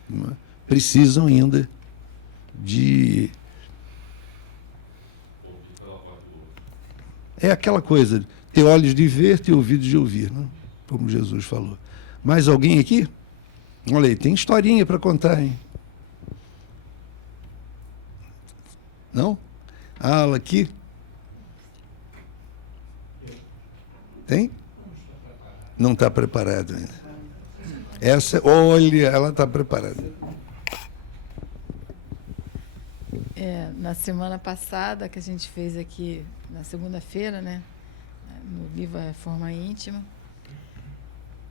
não é? Precisam ainda de... É aquela coisa, ter olhos de ver, ter ouvidos de ouvir, né? Como Jesus falou. Mais alguém aqui? Olha aí, tem historinha para contar, hein? Não? Ah, ela aqui? Tem? Não está preparado ainda. Essa, olha, ela está preparada. Na semana passada, que a gente fez aqui, na segunda-feira, né? No Viva Reforma Íntima.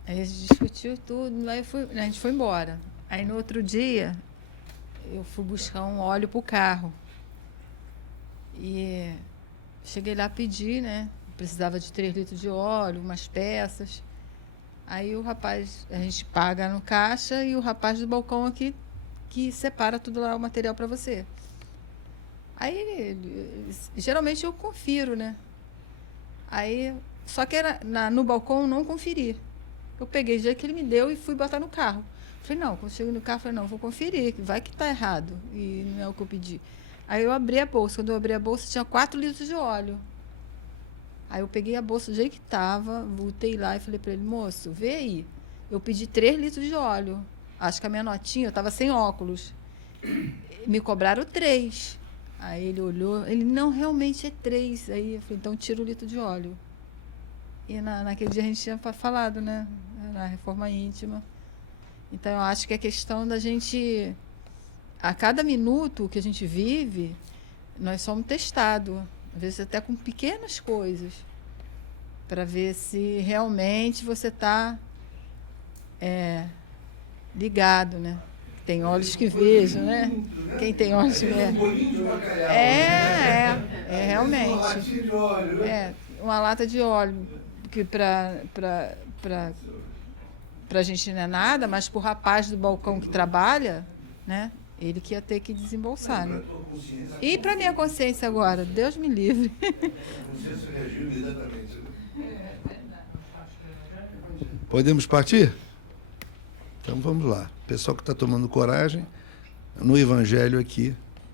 Aí a gente discutiu tudo, aí a gente foi embora. Aí no outro dia, eu fui buscar um óleo para o carro. E cheguei lá a pedir, né? precisava de 3 litros de óleo, umas peças. Aí o rapaz, a gente paga no caixa e o rapaz do balcão aqui que separa tudo lá, o material para você. Aí, geralmente eu confiro, né? Aí, só que no balcão eu não conferi. Eu peguei o jeito que ele me deu e fui botar no carro. Falei, não, quando cheguei no carro, falei, não, vou conferir, vai que está errado e não é o que eu pedi. Aí eu abri a bolsa. Quando eu abri a bolsa, tinha 4 litros de óleo. Aí eu peguei a bolsa do jeito que estava, voltei lá e falei para ele, moço, vê aí. Eu pedi 3 litros de óleo. Acho que a minha notinha, eu estava sem óculos. Me cobraram 3. Aí ele olhou, ele, não, realmente é 3. Aí eu falei, então tira o litro de óleo. E naquele dia a gente tinha falado, né? Na reforma íntima. Então eu acho que é questão da gente, a cada minuto que a gente vive, nós somos testados. Às vezes até com pequenas coisas, para ver se realmente você está ligado, né? Tem olhos que vejam, né? Quem tem olhos que vejam. Realmente. Uma lata de óleo, que para a gente não é nada, mas para o rapaz do balcão que trabalha, né? Ele que ia ter que desembolsar, né? E para minha consciência agora, Deus me livre. Podemos partir? Então vamos lá. Pessoal que está tomando coragem, no Evangelho aqui.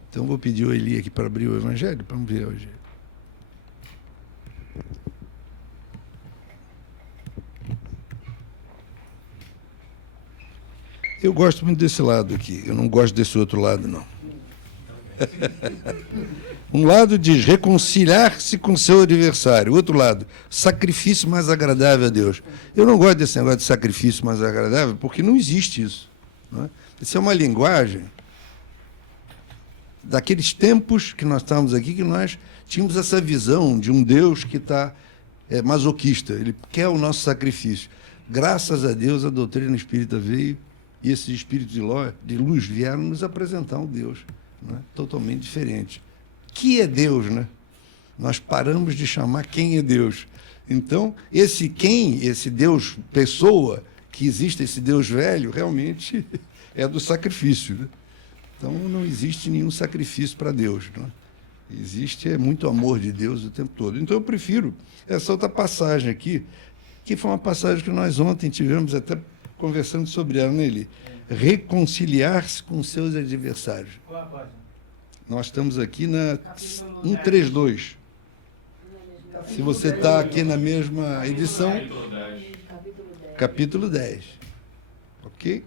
Então vou pedir o Eli aqui para abrir o Evangelho. Vamos ver hoje. Eu gosto muito desse lado aqui, eu não gosto desse outro lado, não. Um lado diz reconciliar-se com seu adversário, o outro lado, sacrifício mais agradável a Deus. Eu não gosto desse negócio de sacrifício mais agradável, porque não existe isso. Não é? Isso é uma linguagem daqueles tempos que nós estávamos aqui, que nós tínhamos essa visão de um Deus que está masoquista, ele quer o nosso sacrifício. Graças a Deus a doutrina espírita veio e esses espíritos de luz vieram nos apresentar um Deus, né, totalmente diferente. Que é Deus, né? Nós paramos de chamar quem é Deus. Então, esse Deus pessoa, que existe esse Deus velho, realmente é do sacrifício. Né? Então, não existe nenhum sacrifício para Deus. Né? Existe muito amor de Deus o tempo todo. Então, eu prefiro essa outra passagem aqui, que foi uma passagem que nós ontem tivemos até conversando sobre ela, né, Eli? Reconciliar-se com seus adversários. Qual a página? Nós estamos aqui na 132. Se você está aqui na mesma edição, capítulo 10. Ok?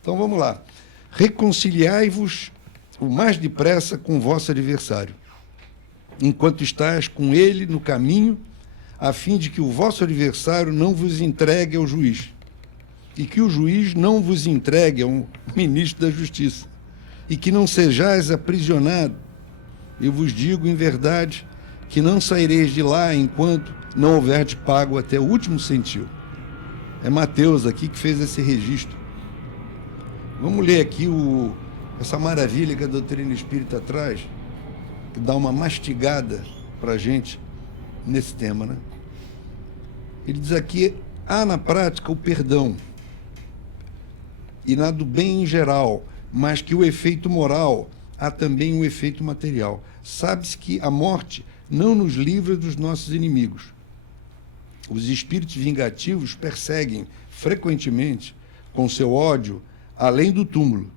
Então vamos lá. Reconciliai-vos o mais depressa com o vosso adversário, enquanto estáis com ele no caminho, a fim de que o vosso adversário não vos entregue ao juiz, e que o juiz não vos entregue a um ministro da Justiça, e que não sejais aprisionados. Eu vos digo em verdade que não saireis de lá enquanto não houverdes pago até o último centil. É Mateus aqui que fez esse registro. Vamos ler aqui essa maravilha que a doutrina espírita traz, que dá uma mastigada para a gente nesse tema, né? Ele diz aqui, há na prática o perdão, e na do bem em geral, mas que o efeito moral há também um efeito material. Sabe-se que a morte não nos livra dos nossos inimigos. Os espíritos vingativos perseguem frequentemente, com seu ódio, além do túmulo,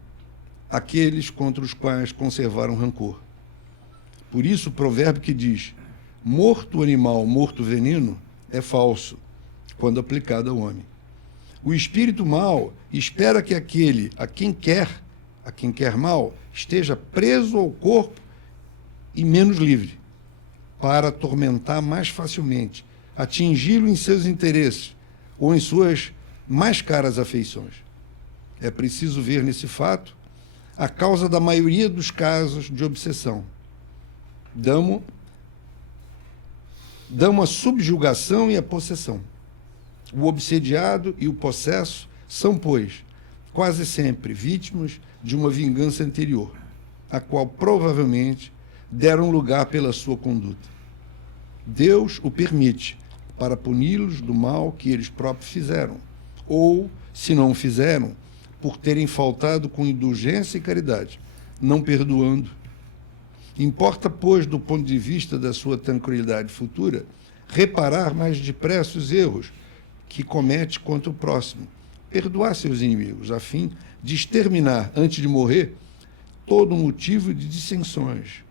aqueles contra os quais conservaram rancor. Por isso o provérbio que diz, morto o animal, morto o veneno, é falso, quando aplicado ao homem. O espírito mau espera que aquele a quem quer mal, esteja preso ao corpo e menos livre, para atormentar mais facilmente, atingi-lo em seus interesses ou em suas mais caras afeições. É preciso ver nesse fato a causa da maioria dos casos de obsessão. Dão a subjugação e a possessão. O obsediado e o possesso são, pois, quase sempre vítimas de uma vingança anterior, a qual provavelmente deram lugar pela sua conduta. Deus o permite para puni-los do mal que eles próprios fizeram, ou, se não o fizeram, por terem faltado com indulgência e caridade, não perdoando. Importa, pois, do ponto de vista da sua tranquilidade futura, reparar mais depressa os erros que comete contra o próximo, perdoar seus inimigos, a fim de exterminar, antes de morrer, todo motivo de dissensões,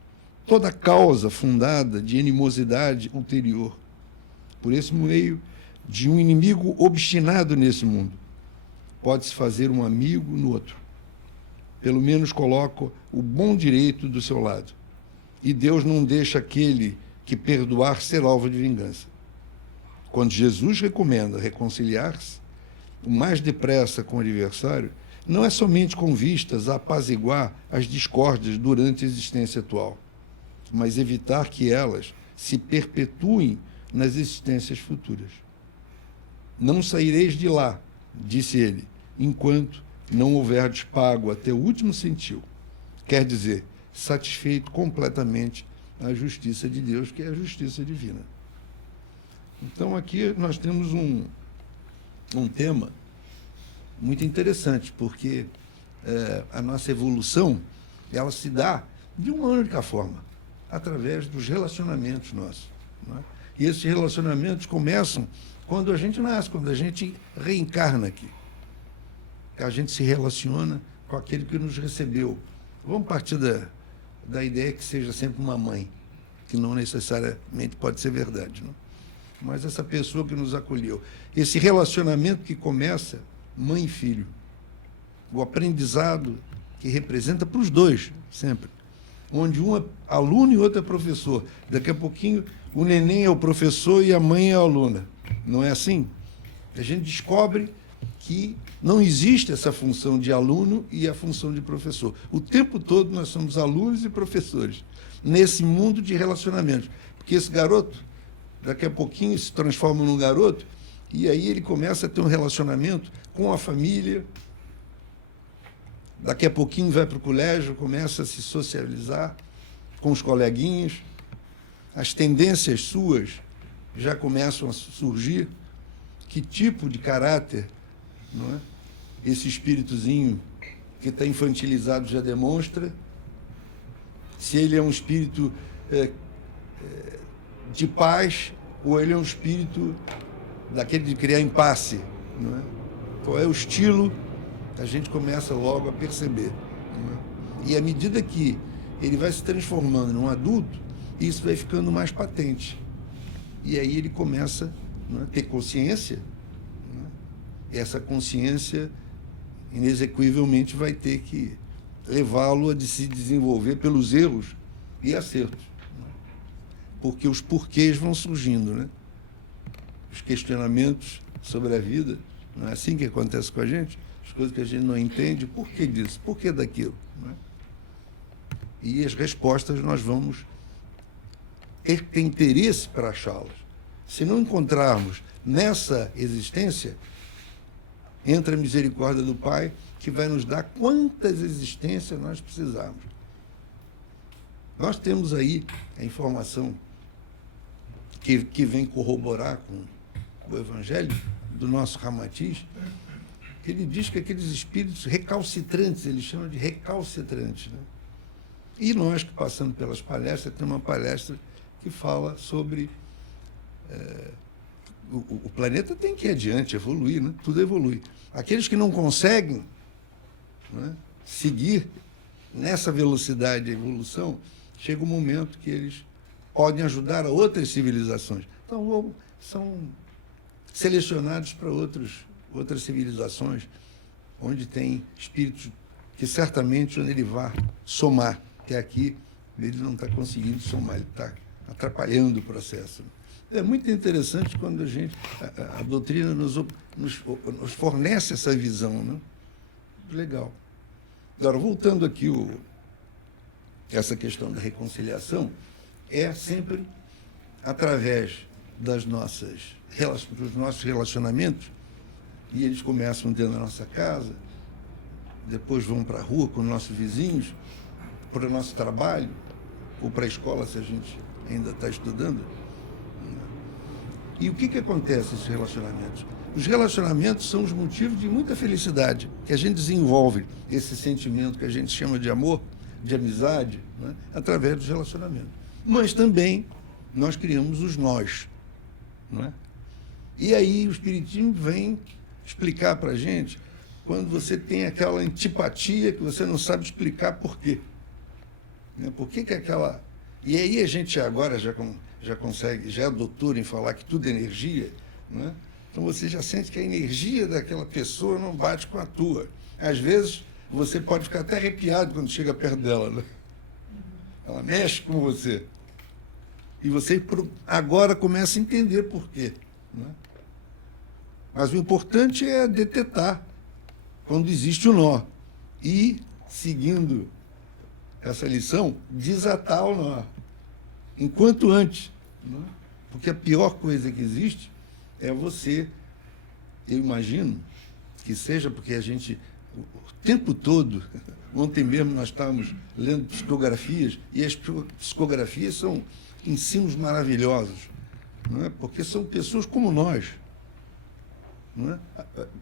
toda causa fundada de animosidade ulterior. Por esse meio de um inimigo obstinado nesse mundo, pode-se fazer um amigo no outro. Pelo menos coloca o bom direito do seu lado. E Deus não deixa aquele que perdoar ser alvo de vingança. Quando Jesus recomenda reconciliar-se o mais depressa com o adversário, não é somente com vistas a apaziguar as discórdias durante a existência atual, mas evitar que elas se perpetuem nas existências futuras. Não saireis de lá, disse ele, enquanto não houverdes pago até o último centil. Quer dizer, satisfeito completamente a justiça de Deus, que é a justiça divina. Então, aqui nós temos um tema muito interessante, porque a nossa evolução, ela se dá de uma única forma, através dos relacionamentos nossos. Não é? E esses relacionamentos começam quando a gente nasce, quando a gente reencarna aqui. A gente se relaciona com aquele que nos recebeu. Vamos partir da ideia que seja sempre uma mãe, que não necessariamente pode ser verdade, não? Mas essa pessoa que nos acolheu. Esse relacionamento que começa mãe e filho. O aprendizado que representa para os dois, sempre. Onde um é aluno e outro é professor. Daqui a pouquinho, o neném é o professor e a mãe é a aluna. Não é assim? A gente descobre que não existe essa função de aluno e a função de professor. O tempo todo nós somos alunos e professores, nesse mundo de relacionamentos. Porque esse garoto, daqui a pouquinho, se transforma num garoto, e aí ele começa a ter um relacionamento com a família. Daqui a pouquinho vai para o colégio, começa a se socializar com os coleguinhas. As tendências suas já começam a surgir. Que tipo de caráter, não é? Esse espíritozinho que está infantilizado já demonstra. Se ele é um espírito de paz ou ele é um espírito daquele de criar impasse, não é? Qual é o estilo, a gente começa logo a perceber, não é? E à medida que ele vai se transformando num adulto, isso vai ficando mais patente. E aí ele começa, não é, a ter consciência, não é? E essa consciência, inexequivelmente, vai ter que levá-lo a se desenvolver pelos erros e acertos. Não é? Porque os porquês vão surgindo, né? Os questionamentos sobre a vida, não é assim que acontece com a gente? As coisas que a gente não entende, por que disso? Por que daquilo? Não é? E as respostas nós vamos ter que ter interesse para achá-las. Se não encontrarmos nessa existência, entra a misericórdia do Pai, que vai nos dar quantas existências nós precisarmos. Nós temos aí a informação que vem corroborar com o Evangelho do nosso Ramatiz, que ele diz que aqueles espíritos recalcitrantes, ele chama de recalcitrantes, né? E nós que passamos pelas palestras, tem uma palestra que fala sobre o planeta tem que ir adiante, evoluir, né? Tudo evolui. Aqueles que não conseguem, né, seguir nessa velocidade de evolução, chega um momento que eles podem ajudar a outras civilizações. Então, são selecionados para outras civilizações, onde tem espíritos que certamente onde ele vai somar, que aqui ele não está conseguindo somar, ele está atrapalhando o processo. É muito interessante quando a doutrina nos fornece essa visão, né? Legal. Agora, voltando aqui essa questão da reconciliação, é sempre através dos nossos relacionamentos, e eles começam dentro da nossa casa, depois vão para a rua com os nossos vizinhos, para o nosso trabalho, ou para a escola, se a gente ainda está estudando, E o que acontece nesses relacionamentos? Os relacionamentos são os motivos de muita felicidade, que a gente desenvolve esse sentimento que a gente chama de amor, de amizade, né, através dos relacionamentos. Mas também nós criamos os nós. Não é? E aí o Espiritismo vem explicar para a gente quando você tem aquela antipatia que você não sabe explicar por quê. Né? Por que aquela... E aí a gente agora já consegue, já é doutor em falar que tudo é energia, né? Então você já sente que a energia daquela pessoa não bate com a tua. Às vezes você pode ficar até arrepiado quando chega perto dela, né? Ela mexe com você. E você agora começa a entender por quê, né? Mas o importante é detectar quando existe o nó. E, seguindo essa lição, desatar o nó. Enquanto antes. Né? Porque a pior coisa que existe é você, eu imagino, que seja porque a gente, o tempo todo, ontem mesmo nós estávamos lendo psicografias, e as psicografias são ensinos maravilhosos, não é? Porque são pessoas como nós, não é?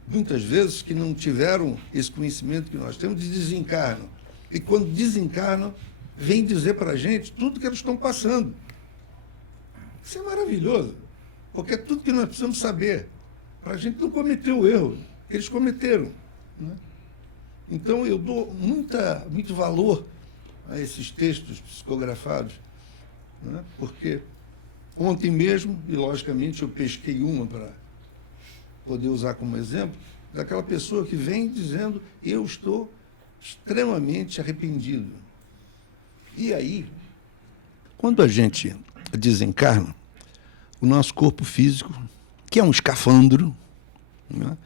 Muitas vezes que não tiveram esse conhecimento que nós temos, desencarnam. E quando desencarnam, vêm dizer para a gente tudo que eles estão passando. Isso é maravilhoso, porque é tudo que nós precisamos saber, para a gente não cometer o erro que eles cometeram. Né? Então, eu dou muito valor a esses textos psicografados, né? Porque ontem mesmo, e logicamente eu pesquei uma para poder usar como exemplo, daquela pessoa que vem dizendo: eu estou extremamente arrependido. E aí, quando a gente desencarna, o nosso corpo físico, que é um escafandro, né,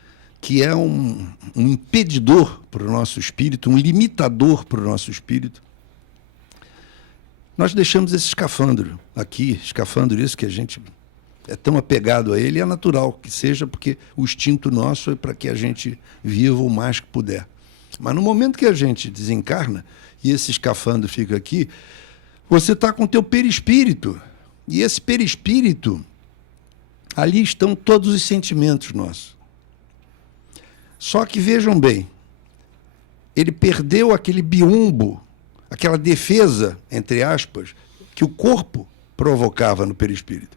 que é um impedidor para o nosso espírito, um limitador para o nosso espírito, nós deixamos esse escafandro aqui, escafandro esse que a gente é tão apegado a ele, é natural que seja, porque o instinto nosso é para que a gente viva o mais que puder. Mas no momento que a gente desencarna, e esse escafandro fica aqui, você está com o teu perispírito. E esse perispírito, ali estão todos os sentimentos nossos. Só que, vejam bem, ele perdeu aquele biombo, aquela defesa, entre aspas, que o corpo provocava no perispírito.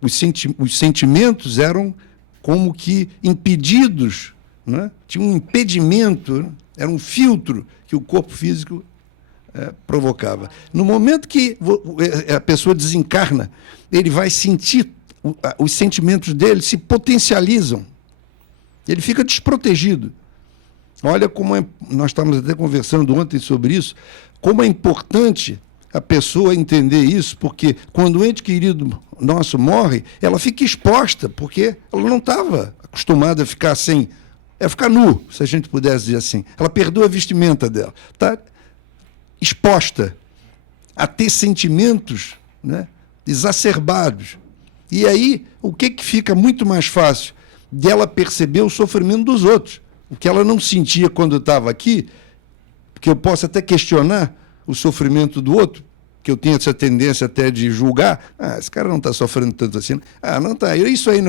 Os sentimentos eram como que impedidos, né? Tinha um impedimento, né? Era um filtro que o corpo físico provocava. No momento que a pessoa desencarna, ele vai sentir, os sentimentos dele se potencializam. Ele fica desprotegido. Olha como nós estávamos até conversando ontem sobre isso, como é importante a pessoa entender isso, porque quando o ente querido nosso morre, ela fica exposta, porque ela não estava acostumada a ficar sem... É ficar nu, se a gente pudesse dizer assim. Ela perdeu a vestimenta dela. Está exposta a ter sentimentos, né, exacerbados. E aí, o que fica muito mais fácil? Dela perceber o sofrimento dos outros. O que ela não sentia quando estava aqui, porque eu posso até questionar o sofrimento do outro, que eu tenho essa tendência até de julgar. Esse cara não está sofrendo tanto assim. Não está. Isso aí,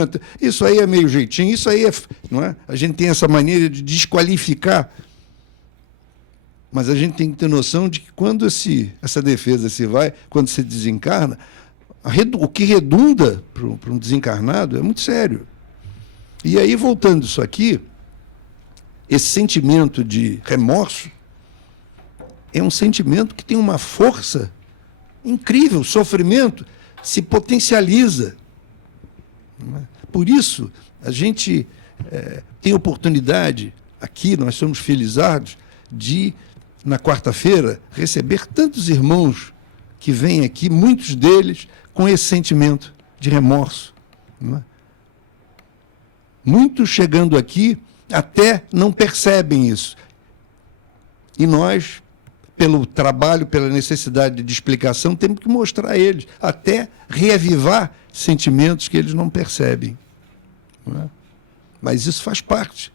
isso aí é meio jeitinho, isso aí é... Não é? A gente tem essa maneira de desqualificar. Mas a gente tem que ter noção de que quando essa defesa se vai, quando se desencarna, o que redunda para um desencarnado é muito sério. E aí, voltando isso aqui, esse sentimento de remorso é um sentimento que tem uma força incrível. O sofrimento se potencializa. Por isso, a gente tem oportunidade, aqui nós somos felizados, de, na quarta-feira, receber tantos irmãos que vêm aqui, muitos deles com esse sentimento de remorso. Não é? Muitos chegando aqui até não percebem isso. E nós, pelo trabalho, pela necessidade de explicação, temos que mostrar a eles, até reavivar sentimentos que eles não percebem. Não é? Mas isso faz parte.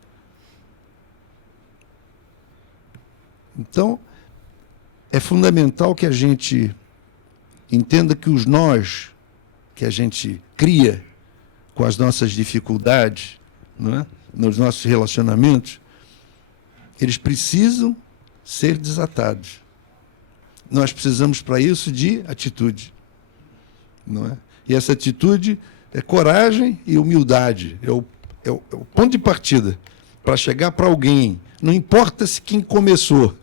Então, é fundamental que a gente entenda que os nós que a gente cria com as nossas dificuldades, não é? Nos nossos relacionamentos, eles precisam ser desatados. Nós precisamos, para isso, de atitude. Não é? E essa atitude é coragem e humildade. É o ponto de partida para chegar para alguém. Não importa se quem começou.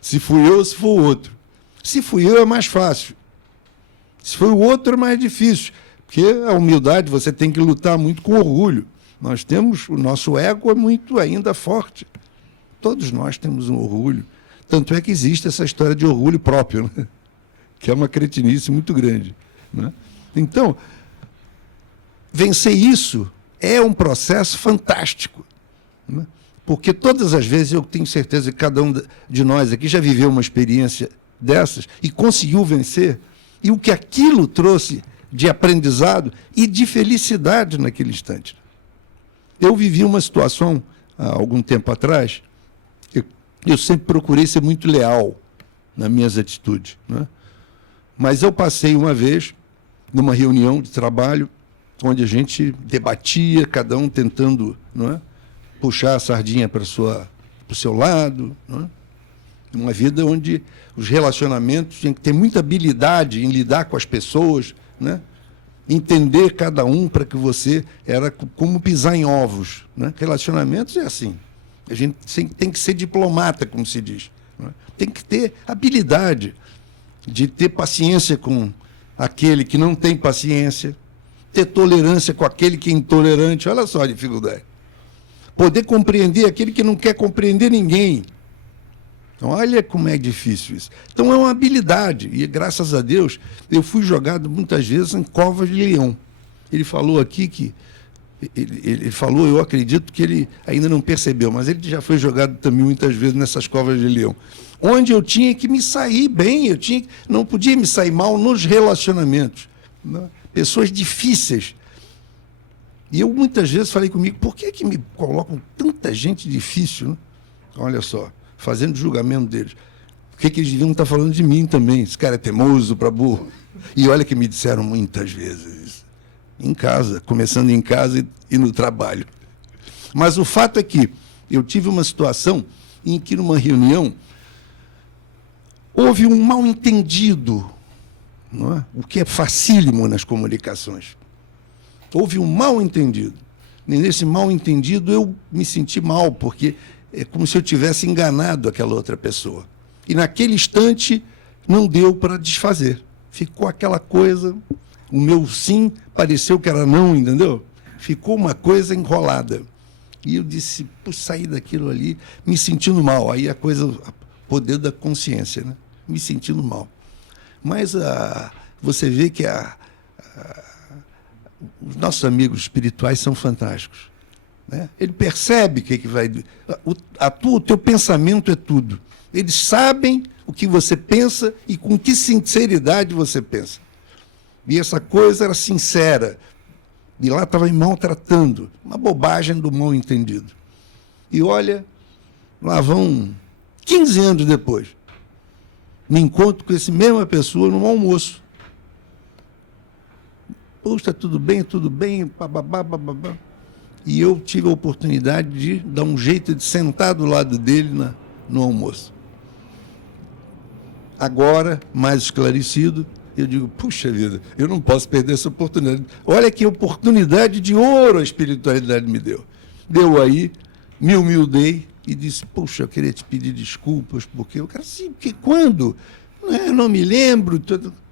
Se fui eu ou se foi o outro. Se fui eu, é mais fácil. Se foi o outro, é mais difícil. Porque a humildade, você tem que lutar muito com orgulho. Nós temos, o nosso ego é muito ainda forte. Todos nós temos um orgulho. Tanto é que existe essa história de orgulho próprio, né? Que é uma cretinice muito grande, né? Então, vencer isso é um processo fantástico, né? Porque todas as vezes, eu tenho certeza que cada um de nós aqui já viveu uma experiência dessas e conseguiu vencer, e o que aquilo trouxe de aprendizado e de felicidade naquele instante. Eu vivi uma situação, há algum tempo atrás, eu sempre procurei ser muito leal nas minhas atitudes, né? Mas eu passei uma vez numa reunião de trabalho onde a gente debatia, cada um tentando, não é, puxar a sardinha para o seu lado, não é? Uma vida onde os relacionamentos tinham que ter muita habilidade em lidar com as pessoas, né? Entender cada um para que você era como pisar em ovos, né? Relacionamentos é assim. A gente tem que ser diplomata, como se diz, né? Tem que ter habilidade de ter paciência com aquele que não tem paciência, ter tolerância com aquele que é intolerante. Olha só a dificuldade. Poder compreender aquele que não quer compreender ninguém. Então, olha como é difícil isso. Então, é uma habilidade. E, graças a Deus, eu fui jogado muitas vezes em covas de leão. Ele falou aqui que... Ele falou, eu acredito que ele ainda não percebeu, mas ele já foi jogado também muitas vezes nessas covas de leão. Onde eu tinha que me sair bem, não podia me sair mal nos relacionamentos, né? Pessoas difíceis. E eu muitas vezes falei comigo, por que me colocam tanta gente difícil, né? Olha só, fazendo julgamento deles. Por que eles deviam estar falando de mim também? Esse cara é teimoso para burro. E olha que me disseram muitas vezes isso. Em casa, começando em casa e no trabalho. Mas o fato é que eu tive uma situação em que, numa reunião, houve um mal-entendido, não é? O que é facílimo nas comunicações. Houve um mal-entendido. E nesse mal-entendido eu me senti mal, porque é como se eu tivesse enganado aquela outra pessoa. E naquele instante não deu para desfazer. Ficou aquela coisa, o meu sim pareceu que era não, entendeu? Ficou uma coisa enrolada. E eu disse, saí daquilo ali me sentindo mal. Aí a coisa, o poder da consciência, né? Me sentindo mal. Mas você vê que os nossos amigos espirituais são fantásticos, né? Ele percebe que vai... O teu pensamento é tudo. Eles sabem o que você pensa e com que sinceridade você pensa. E essa coisa era sincera. E lá estava me maltratando. Uma bobagem do mal-entendido. E olha, lá vão 15 anos depois. Me encontro com essa mesma pessoa num almoço. Poxa, tudo bem, bababá, bababá. E eu tive a oportunidade de dar um jeito de sentar do lado dele no almoço. Agora, mais esclarecido, eu digo, puxa vida, eu não posso perder essa oportunidade. Olha que oportunidade de ouro a espiritualidade me deu. Deu aí, me humildei e disse, puxa, eu queria te pedir desculpas, porque eu quero assim, porque quando? Não me lembro.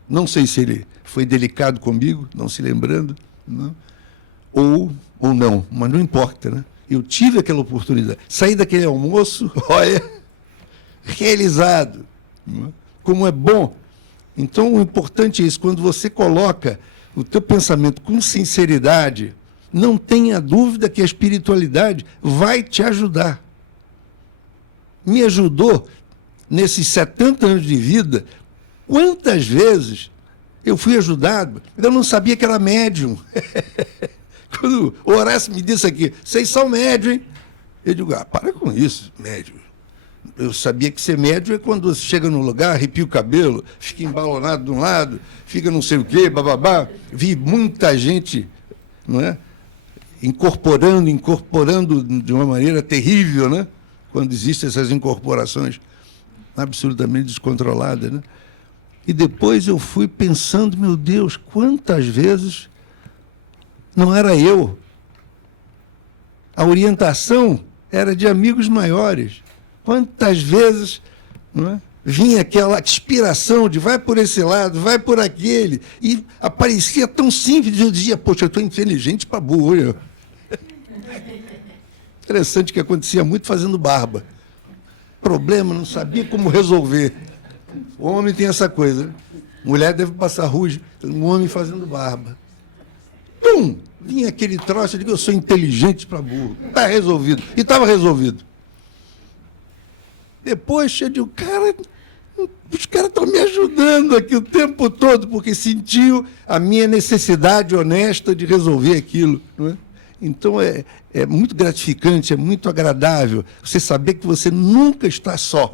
Não sei se ele foi delicado comigo, não se lembrando, não? Ou não, mas não importa, né? Eu tive aquela oportunidade. Saí daquele almoço, olha, realizado. Não é? Como é bom. Então, o importante é isso, quando você coloca o teu pensamento com sinceridade, não tenha dúvida que a espiritualidade vai te ajudar. Me ajudou nesses 70 anos de vida. Quantas vezes eu fui ajudado, eu não sabia que era médium. Quando o Horácio me disse aqui, vocês são médium, hein? Eu digo, para com isso, médium. eu sabia que ser médio é quando você chega num lugar, arrepia o cabelo, fica embalonado de um lado, fica não sei o quê, bababá. Vi muita gente, não é? Incorporando de uma maneira terrível, né? Quando existem essas incorporações absolutamente descontroladas, né? E depois eu fui pensando, meu Deus, quantas vezes não era eu. A orientação era de amigos maiores. Quantas vezes, não é, vinha aquela inspiração de vai por esse lado, vai por aquele, e aparecia tão simples, eu dizia, poxa, eu estou inteligente para burro. Interessante que acontecia muito fazendo barba. Problema, não sabia como resolver. O homem tem essa coisa, né? Mulher deve passar ruge, um homem fazendo barba. Pum! Vinha aquele troço de que eu sou inteligente para burro. Está resolvido. E estava resolvido. Depois, eu digo, cara, os caras estão me ajudando aqui o tempo todo, porque sentiu a minha necessidade honesta de resolver aquilo. Não é? Então, é muito gratificante, é muito agradável você saber que você nunca está só.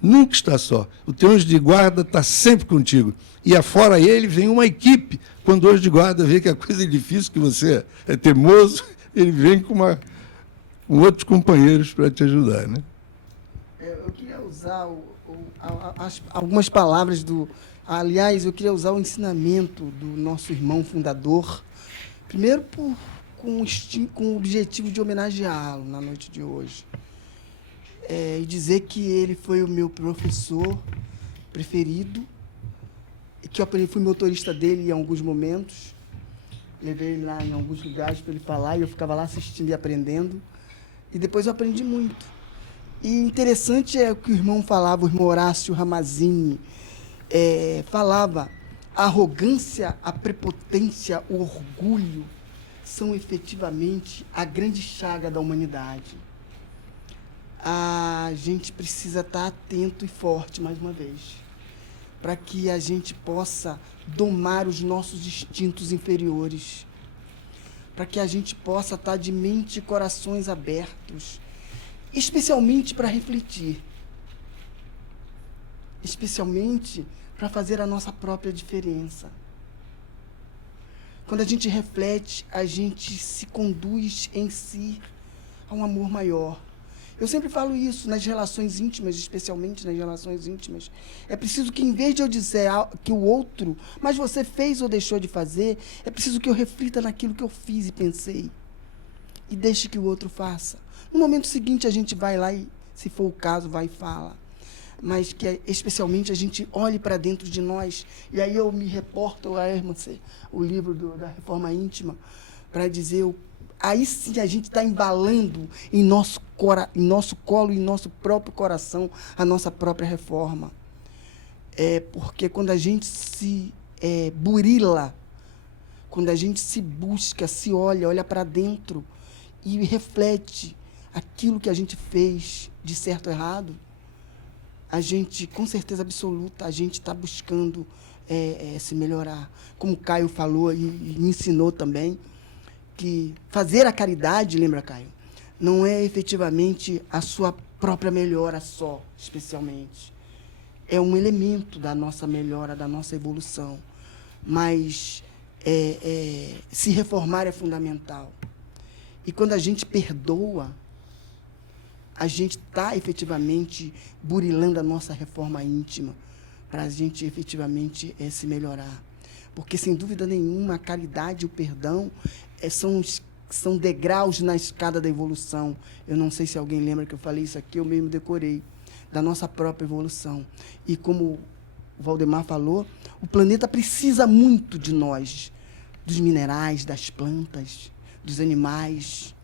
Nunca está só. O teu anjo de guarda está sempre contigo. E afora ele vem uma equipe. Quando o anjo de guarda vê que a coisa é difícil, que você é teimoso, ele vem com outros companheiros para te ajudar, né? Eu queria usar algumas palavras do... Aliás, eu queria usar o ensinamento do nosso irmão fundador, primeiro com o objetivo de homenageá-lo na noite de hoje. E dizer que ele foi o meu professor preferido, e que eu fui motorista dele em alguns momentos, levei ele lá em alguns lugares para ele falar, e eu ficava lá assistindo e aprendendo, e depois eu aprendi muito. E interessante é o que o irmão falava, o irmão Horácio Ramazzini, falava, a arrogância, a prepotência, o orgulho são efetivamente a grande chaga da humanidade. A gente precisa estar atento e forte, mais uma vez, para que a gente possa domar os nossos instintos inferiores, para que a gente possa estar de mente e corações abertos, especialmente para refletir, especialmente para fazer a nossa própria diferença. Quando a gente reflete, a gente se conduz em si a um amor maior. Eu sempre falo isso nas relações íntimas, especialmente nas relações íntimas. É preciso que, em vez de eu dizer que o outro, mas você fez ou deixou de fazer, é preciso que eu reflita naquilo que eu fiz e pensei. E deixe que o outro faça. No momento seguinte, a gente vai lá e, se for o caso, vai e fala. Mas que, especialmente, a gente olhe para dentro de nós. E aí eu me reporto a Hermann, o livro da Reforma Íntima, para dizer aí sim a gente está embalando em nosso colo, em nosso próprio coração, a nossa própria reforma. Porque quando a gente se burila, quando a gente se busca, se olha para dentro e reflete aquilo que a gente fez de certo ou errado, a gente, com certeza absoluta, a gente está buscando se melhorar. Como o Caio falou e me ensinou também, que fazer a caridade, lembra, Caio, não é efetivamente a sua própria melhora só, especialmente. É um elemento da nossa melhora, da nossa evolução. Mas se reformar é fundamental. E quando a gente perdoa, a gente está efetivamente burilando a nossa reforma íntima, para a gente efetivamente se melhorar. Porque, sem dúvida nenhuma, a caridade e o perdão são degraus na escada da evolução. Eu não sei se alguém lembra que eu falei isso aqui, eu mesmo decorei, da nossa própria evolução. E como o Valdemar falou, o planeta precisa muito de nós, dos minerais, das plantas, dos animais,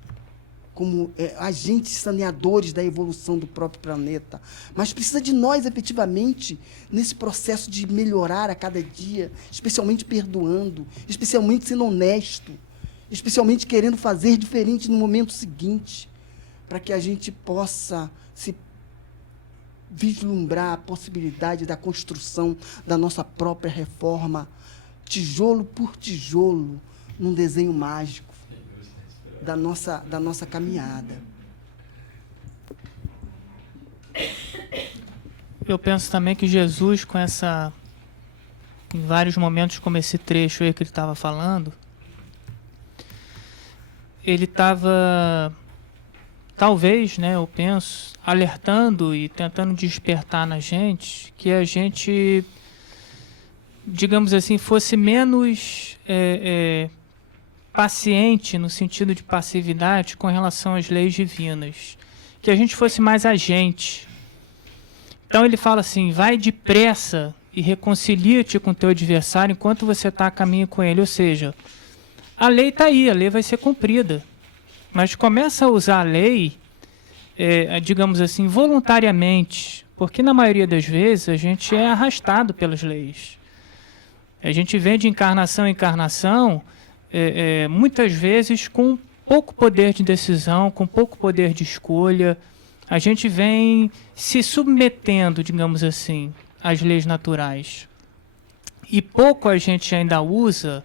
como agentes saneadores da evolução do próprio planeta. Mas precisa de nós, efetivamente, nesse processo de melhorar a cada dia, especialmente perdoando, especialmente sendo honesto, especialmente querendo fazer diferente no momento seguinte, para que a gente possa se vislumbrar a possibilidade da construção da nossa própria reforma, tijolo por tijolo, num desenho mágico da nossa caminhada. Eu penso também que Jesus, em vários momentos, como esse trecho aí que ele estava falando, ele estava, talvez, né, eu penso, alertando e tentando despertar na gente que a gente, digamos assim, fosse menos paciente, no sentido de passividade, com relação às leis divinas. Que a gente fosse mais agente. Então ele fala assim, vai depressa e reconcilia-te com o teu adversário enquanto você está a caminho com ele. Ou seja, a lei está aí, a lei vai ser cumprida. Mas começa a usar a lei, digamos assim, voluntariamente. Porque na maioria das vezes a gente é arrastado pelas leis. A gente vem de encarnação em encarnação, muitas vezes com pouco poder de decisão, com pouco poder de escolha. A gente vem se submetendo, digamos assim, às leis naturais. E pouco a gente ainda usa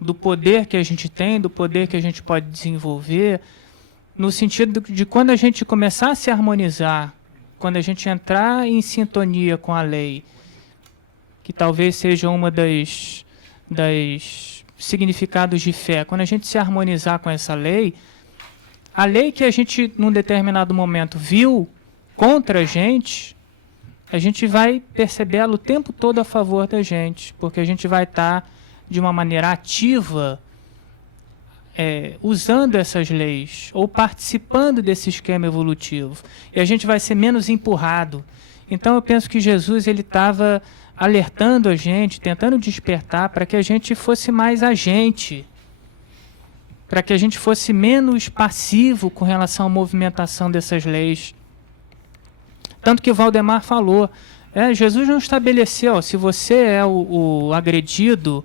do poder que a gente tem, do poder que a gente pode desenvolver, no sentido de quando a gente começar a se harmonizar, quando a gente entrar em sintonia com a lei, que talvez seja uma das significados de fé, quando a gente se harmonizar com essa lei, a lei que a gente, num determinado momento, viu contra a gente vai percebê-la o tempo todo a favor da gente, porque a gente vai estar, de uma maneira ativa, usando essas leis, ou participando desse esquema evolutivo. E a gente vai ser menos empurrado. Então, eu penso que Jesus ele estava alertando a gente, tentando despertar para que a gente fosse mais agente, para que a gente fosse menos passivo com relação à movimentação dessas leis. Tanto que o Valdemar falou, Jesus não estabeleceu, se você é o agredido,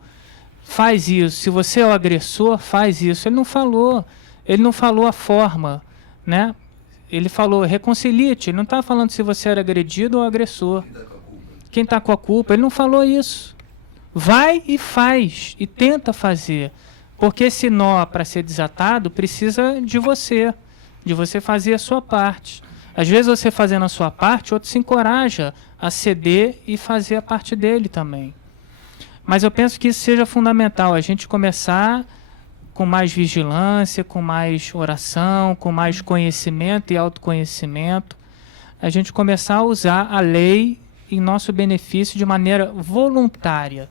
faz isso, se você é o agressor, faz isso. Ele não falou a forma, né? Ele falou, reconcilia-te. Ele não estava falando se você era agredido ou agressor. Quem está com a culpa? Ele não falou isso. Vai e faz, e tenta fazer. Porque esse nó, para ser desatado, precisa de você fazer a sua parte. Às vezes você fazendo a sua parte, outro se encoraja a ceder e fazer a parte dele também. Mas eu penso que isso seja fundamental, a gente começar com mais vigilância, com mais oração, com mais conhecimento e autoconhecimento, a gente começar a usar a lei em nosso benefício de maneira voluntária.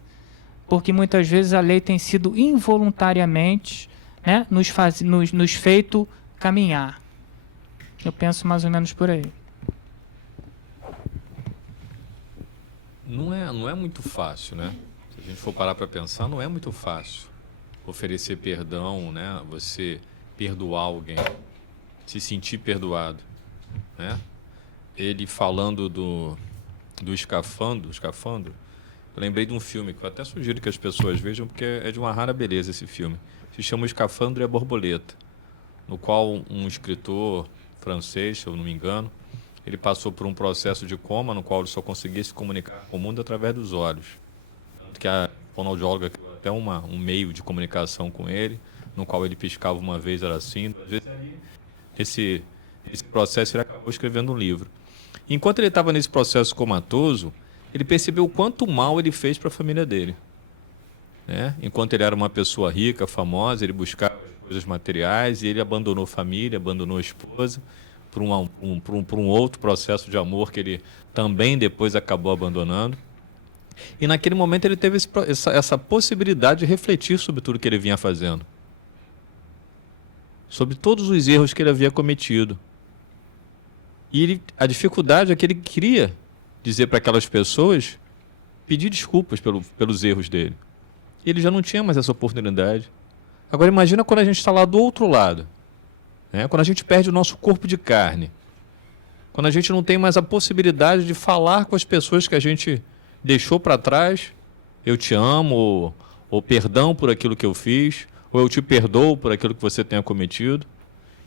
Porque muitas vezes a lei tem sido involuntariamente, né, nos feito caminhar. Eu penso mais ou menos por aí. Não é muito fácil, né? Se a gente for parar para pensar, não é muito fácil oferecer perdão, né? Você perdoar alguém, se sentir perdoado, né? Ele falando do escafandro, eu lembrei de um filme que eu até sugiro que as pessoas vejam, porque é de uma rara beleza esse filme. Se chama O Escafandro e a Borboleta, no qual um escritor francês, se eu não me engano, ele passou por um processo de coma no qual ele só conseguia se comunicar com o mundo através dos olhos. Tanto que a fonoaudióloga criou até um meio de comunicação com ele, no qual ele piscava uma vez, era assim, duas vezes ali. Esse processo ele acabou escrevendo um livro. Enquanto ele estava nesse processo comatoso, ele percebeu o quanto mal ele fez para a família dele. Né? Enquanto ele era uma pessoa rica, famosa, ele buscava coisas materiais e ele abandonou a família, abandonou a esposa por um outro processo de amor que ele também depois acabou abandonando. E naquele momento ele teve essa possibilidade de refletir sobre tudo que ele vinha fazendo, sobre todos os erros que ele havia cometido. E a dificuldade é que ele queria dizer para aquelas pessoas, pedir desculpas pelos erros dele. E ele já não tinha mais essa oportunidade. Agora imagina quando a gente está lá do outro lado, né? Quando a gente perde o nosso corpo de carne, quando a gente não tem mais a possibilidade de falar com as pessoas que a gente deixou para trás, eu te amo, ou perdão por aquilo que eu fiz, ou eu te perdoo por aquilo que você tenha cometido.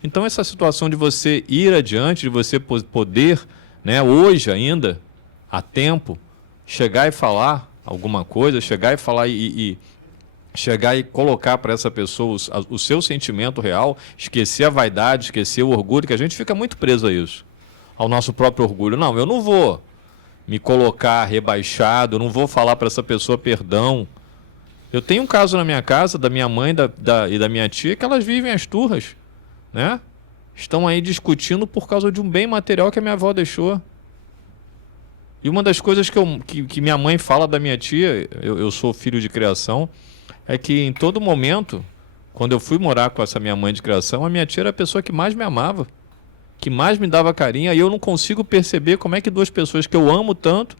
Então essa situação de você ir adiante, de você poder, né, hoje ainda, há tempo, chegar e falar alguma coisa, chegar e falar chegar e colocar para essa pessoa o seu sentimento real, esquecer a vaidade, esquecer o orgulho, que a gente fica muito preso a isso, ao nosso próprio orgulho. Não, eu não vou me colocar rebaixado, eu não vou falar para essa pessoa perdão. Eu tenho um caso na minha casa, da minha mãe e da minha tia, que elas vivem as turras, né? Estão aí discutindo por causa de um bem material que a minha avó deixou. E uma das coisas que minha mãe fala da minha tia, eu sou filho de criação, é que em todo momento, quando eu fui morar com essa minha mãe de criação, a minha tia era a pessoa que mais me amava, que mais me dava carinho, e eu não consigo perceber como é que duas pessoas que eu amo tanto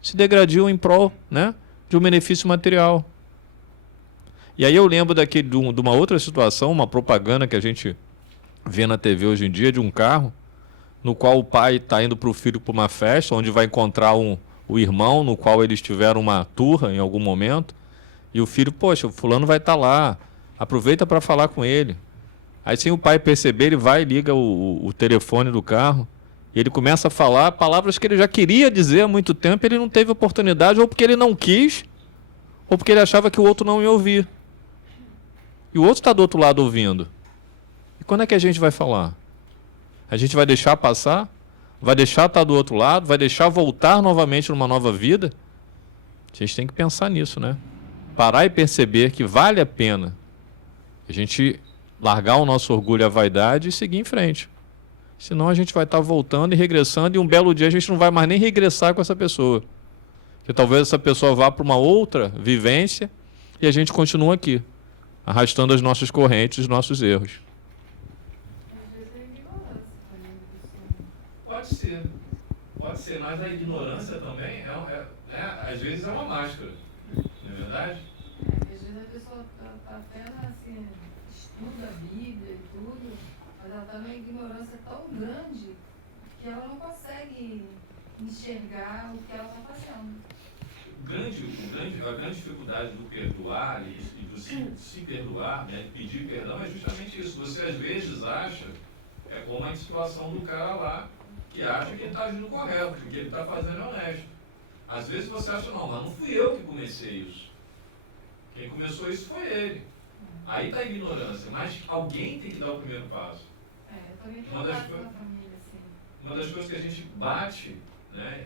se degradiam em prol, né, de um benefício material. E aí eu lembro de uma outra situação, uma propaganda que a gente vê na TV hoje em dia, de um carro, no qual o pai está indo para o filho para uma festa, onde vai encontrar o irmão, no qual eles tiveram uma turra em algum momento, e o filho, poxa, o fulano vai estar lá, aproveita para falar com ele. Aí, sem o pai perceber, ele vai e liga o telefone do carro, e ele começa a falar palavras que ele já queria dizer há muito tempo, ele não teve oportunidade, ou porque ele não quis, ou porque ele achava que o outro não ia ouvir. E o outro está do outro lado ouvindo. E quando é que a gente vai falar? A gente vai deixar passar? Vai deixar estar do outro lado? Vai deixar voltar novamente numa nova vida? A gente tem que pensar nisso, né? Parar e perceber que vale a pena a gente largar o nosso orgulho e a vaidade e seguir em frente. Senão a gente vai estar voltando e regressando, e um belo dia a gente não vai mais nem regressar com essa pessoa. Porque talvez essa pessoa vá para uma outra vivência e a gente continua aqui, arrastando as nossas correntes, os nossos erros. Pode ser, mas a ignorância também às vezes é uma máscara, não é verdade? Às vezes a pessoa está até assim, estuda a Bíblia e tudo, mas ela está numa ignorância tão grande que ela não consegue enxergar o que ela está fazendo. A grande dificuldade do perdoar e do se perdoar, né, de pedir perdão, é justamente isso. Você às vezes acha, como a situação do cara lá, que acha que ele está agindo correto, que o que ele está fazendo é honesto. Às vezes você acha, não, mas não fui eu que comecei isso. Quem começou isso foi ele. Aí está a ignorância, mas alguém tem que dar o primeiro passo. Eu também tenho na família, assim. Uma das coisas que a gente bate, né,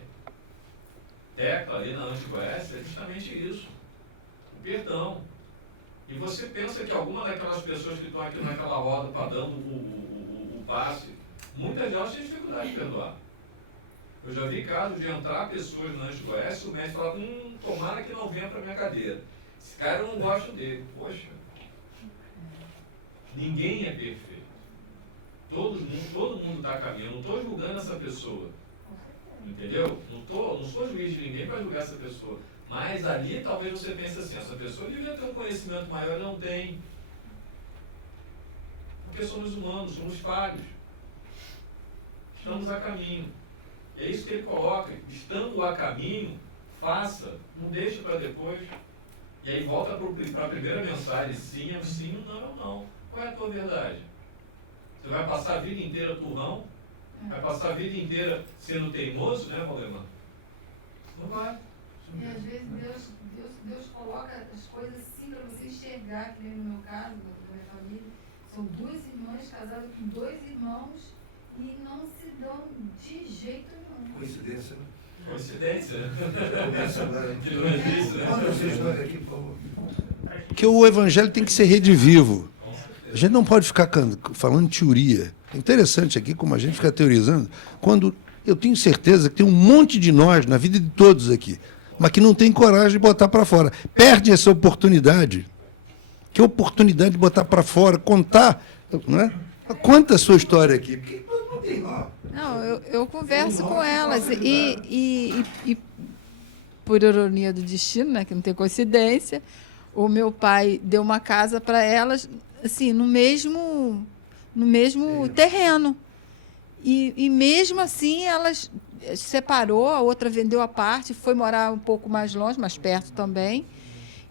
tecla ali na Antigoécia, é justamente isso. O perdão. E você pensa que alguma daquelas pessoas que estão aqui naquela roda para dando o passe, muitas delas têm dificuldade de perdoar. Eu já vi casos de entrar pessoas na Antigoécia e o médico falar, tomara que não venha para minha cadeira. Esse cara eu não gosto dele. Poxa, ninguém é perfeito. Todo mundo está caminhando. Não estou julgando essa pessoa. Entendeu? Não sou juiz de ninguém para julgar essa pessoa. Mas ali talvez você pense assim, essa pessoa devia ter um conhecimento maior, não tem. Porque somos humanos, somos falhos. Estamos a caminho. É isso que ele coloca. Estando a caminho, faça, não deixe para depois. E aí volta para a primeira mensagem, sim é sim, não é não. Qual é a tua verdade? Você vai passar a vida inteira turrão? Vai passar a vida inteira sendo teimoso, né, Valdemar? Não vai. E às vezes Deus coloca as coisas assim para você enxergar, que nem no meu caso, na minha família. São duas irmãs casadas com dois irmãos e não se dão de jeito nenhum. Coincidência, né? Coincidência. Começa agora. Que não existe, né? Conta essa história aqui, por favor. Que o evangelho tem que ser redivivo. A gente não pode ficar falando teoria. É interessante aqui como a gente fica teorizando, quando eu tenho certeza que tem um monte de nós na vida de todos aqui, mas que não tem coragem de botar para fora. Perde essa oportunidade. Que oportunidade de botar para fora, contar, não é? Conta a sua história aqui. Porque não tem lá. Não, eu converso com elas e por ironia do destino, né, que não tem coincidência, o meu pai deu uma casa para elas, assim, no mesmo terreno. E mesmo assim, elas separou, a outra vendeu a parte, foi morar um pouco mais longe, mais perto também,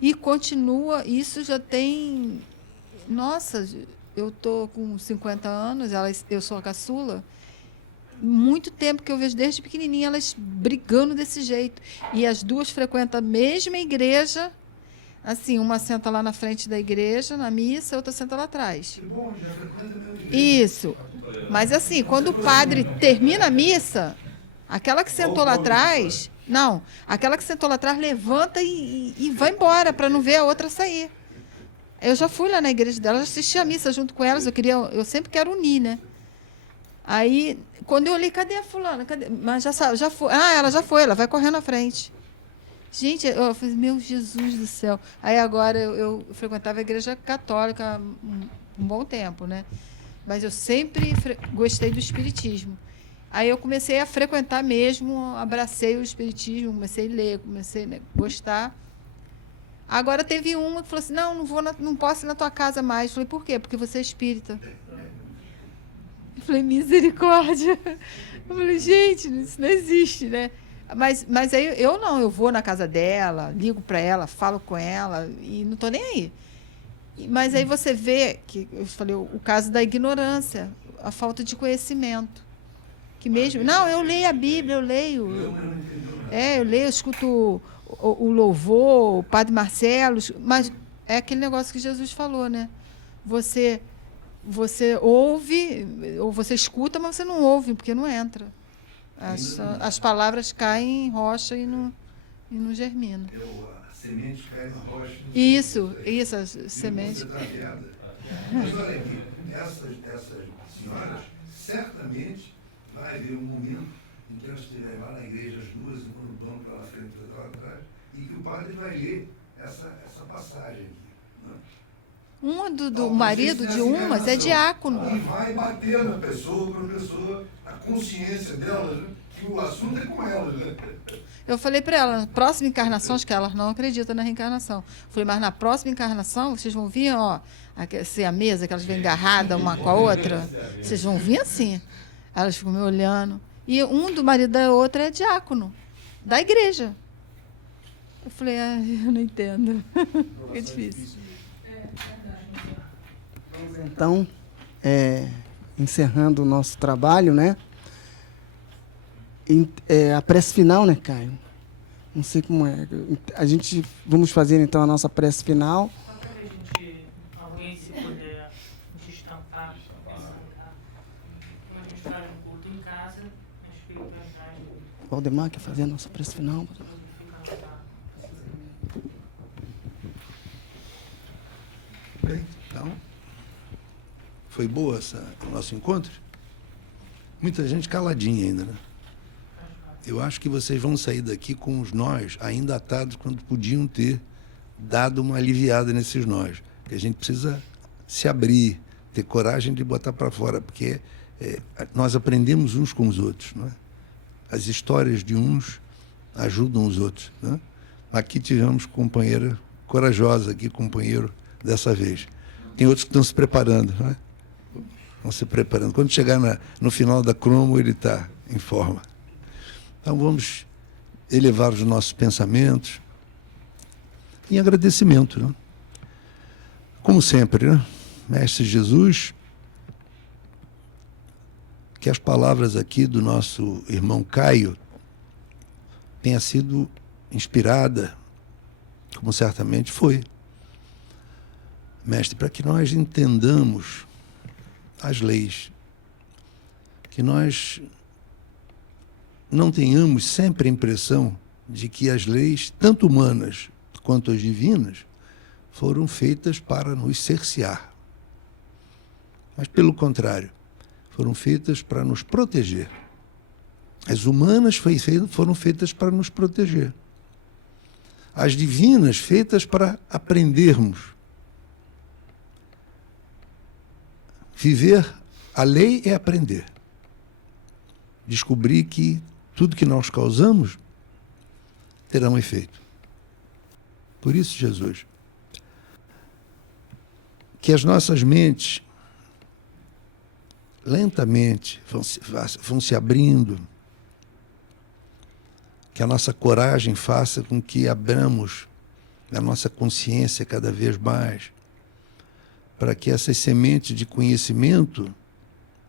e continua. Isso já tem... Nossa, eu estou com 50 anos, eu sou a caçula, muito tempo que eu vejo desde pequenininha elas brigando desse jeito. E as duas frequentam a mesma igreja, assim, uma senta lá na frente da igreja, na missa, a outra senta lá atrás. Bom, já frequenta a mesma igreja. Isso. Mas assim, quando o padre termina a missa, Aquela que sentou lá atrás, não, aquela que sentou lá atrás levanta e vai embora para não ver a outra sair. Eu já fui lá na igreja dela, já assisti a missa junto com elas, eu sempre quero unir, né? Aí, quando eu olhei, cadê a fulana? Cadê? Mas já foi. Ah, ela já foi, ela vai correndo à frente. Gente, eu falei, meu Jesus do céu. Aí agora eu frequentava a igreja católica um bom tempo, né? Mas eu sempre gostei do espiritismo. Aí eu comecei a frequentar mesmo, abracei o espiritismo, comecei a ler, comecei a gostar. Agora teve uma que falou assim, não posso ir na tua casa mais. Eu falei, por quê? Porque você é espírita. Eu falei, misericórdia. Eu falei, gente, isso não existe, né? Mas aí eu vou na casa dela, ligo para ela, falo com ela e não estou nem aí. Mas aí você vê que eu falei o caso da ignorância, a falta de conhecimento. Que mesmo, não, eu leio a Bíblia, eu leio, eu escuto o louvor, o Padre Marcelo, mas é aquele negócio que Jesus falou, né? Você ouve, ou você escuta, mas você não ouve, porque não entra. As palavras caem em rocha e não germinam. A semente cai na rocha. Isso, as sementes. Mas olha aqui, essas senhoras, certamente vai haver um momento em que elas estiverem lá na igreja, as duas, uma no banco lá na frente, outra lá atrás, e que o padre vai ler essa passagem aqui. Do marido de umas é diácono. E vai bater na pessoa, para a pessoa, a consciência delas, né, que o assunto é com elas. Né? Eu falei para ela, na próxima encarnação, acho que elas não acreditam na reencarnação. Eu falei, mas na próxima encarnação, vocês vão vir, assim, a mesa, que elas vêm agarradas uma com a outra. Vocês vão vir assim. Elas ficam me olhando. E um do marido da outra é diácono, da igreja. Eu falei, eu não entendo. É difícil. Então, encerrando o nosso trabalho, né? A prece final, né, Caio? Não sei como é. Vamos fazer, então, a nossa prece final. Só para alguém se puder destampar essa lugar. Quando a gente faz um culto em casa, a espiritualidade... Valdemar quer fazer a nossa prece final? Bem, então, foi boa o nosso encontro? Muita gente caladinha ainda, né? Eu acho que vocês vão sair daqui com os nós ainda atados quando podiam ter dado uma aliviada nesses nós. Que a gente precisa se abrir, ter coragem de botar para fora, porque nós aprendemos uns com os outros, não é? As histórias de uns ajudam os outros, né? Aqui tivemos companheira corajosa, aqui companheiro dessa vez. Tem outros que estão se preparando, não é? Estão se preparando. Quando chegar no final da cromo, ele está em forma. Então vamos elevar os nossos pensamentos em agradecimento, né? Como sempre, né? Mestre Jesus, que as palavras aqui do nosso irmão Caio tenha sido inspirada, como certamente foi. Mestre, para que nós entendamos as leis, que nós não tenhamos sempre a impressão de que as leis, tanto humanas quanto as divinas, foram feitas para nos cercear. Mas, pelo contrário, foram feitas para nos proteger. As humanas foram feitas para nos proteger. As divinas feitas para aprendermos. Viver a lei é aprender. Descobrir que tudo que nós causamos terá um efeito. Por isso, Jesus, que as nossas mentes lentamente vão se abrindo, que a nossa coragem faça com que abramos a nossa consciência cada vez mais, para que essas sementes de conhecimento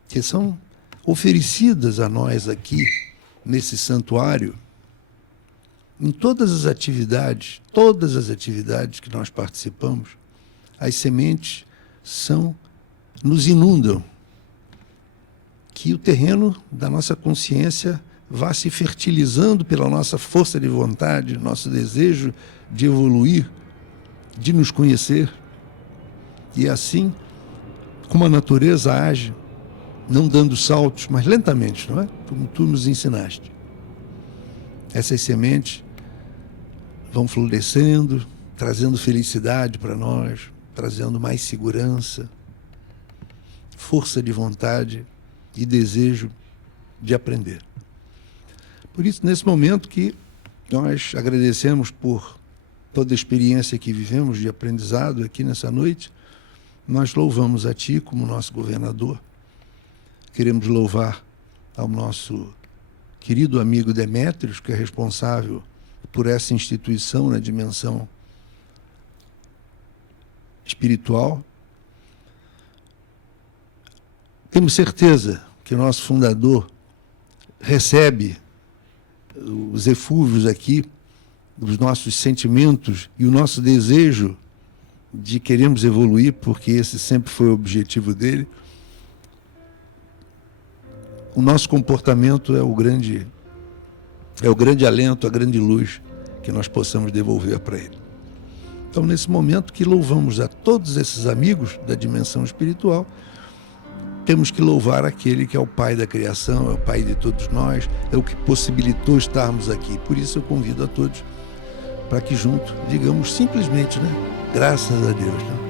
que são oferecidas a nós aqui, nesse santuário, em todas as atividades que nós participamos, as sementes nos inundam, que o terreno da nossa consciência vá se fertilizando pela nossa força de vontade, nosso desejo de evoluir, de nos conhecer. E assim, como a natureza age, não dando saltos, mas lentamente, não é? Como tu nos ensinaste. Essas sementes vão florescendo, trazendo felicidade para nós, trazendo mais segurança, força de vontade e desejo de aprender. Por isso, nesse momento que nós agradecemos por toda a experiência que vivemos de aprendizado aqui nessa noite, nós louvamos a Ti como nosso governador. Queremos louvar ao nosso querido amigo Demétrios, que é responsável por essa instituição na dimensão espiritual. Temos certeza que o nosso fundador recebe os eflúvios aqui, dos nossos sentimentos e o nosso desejo de queremos evoluir, porque esse sempre foi o objetivo dele. O nosso comportamento é o grande alento, a grande luz que nós possamos devolver para ele. Então, nesse momento que louvamos a todos esses amigos da dimensão espiritual, temos que louvar aquele que é o Pai da criação, é o Pai de todos nós, é o que possibilitou estarmos aqui. Por isso eu convido a todos para que juntos digamos simplesmente, né? Graças a Deus, né?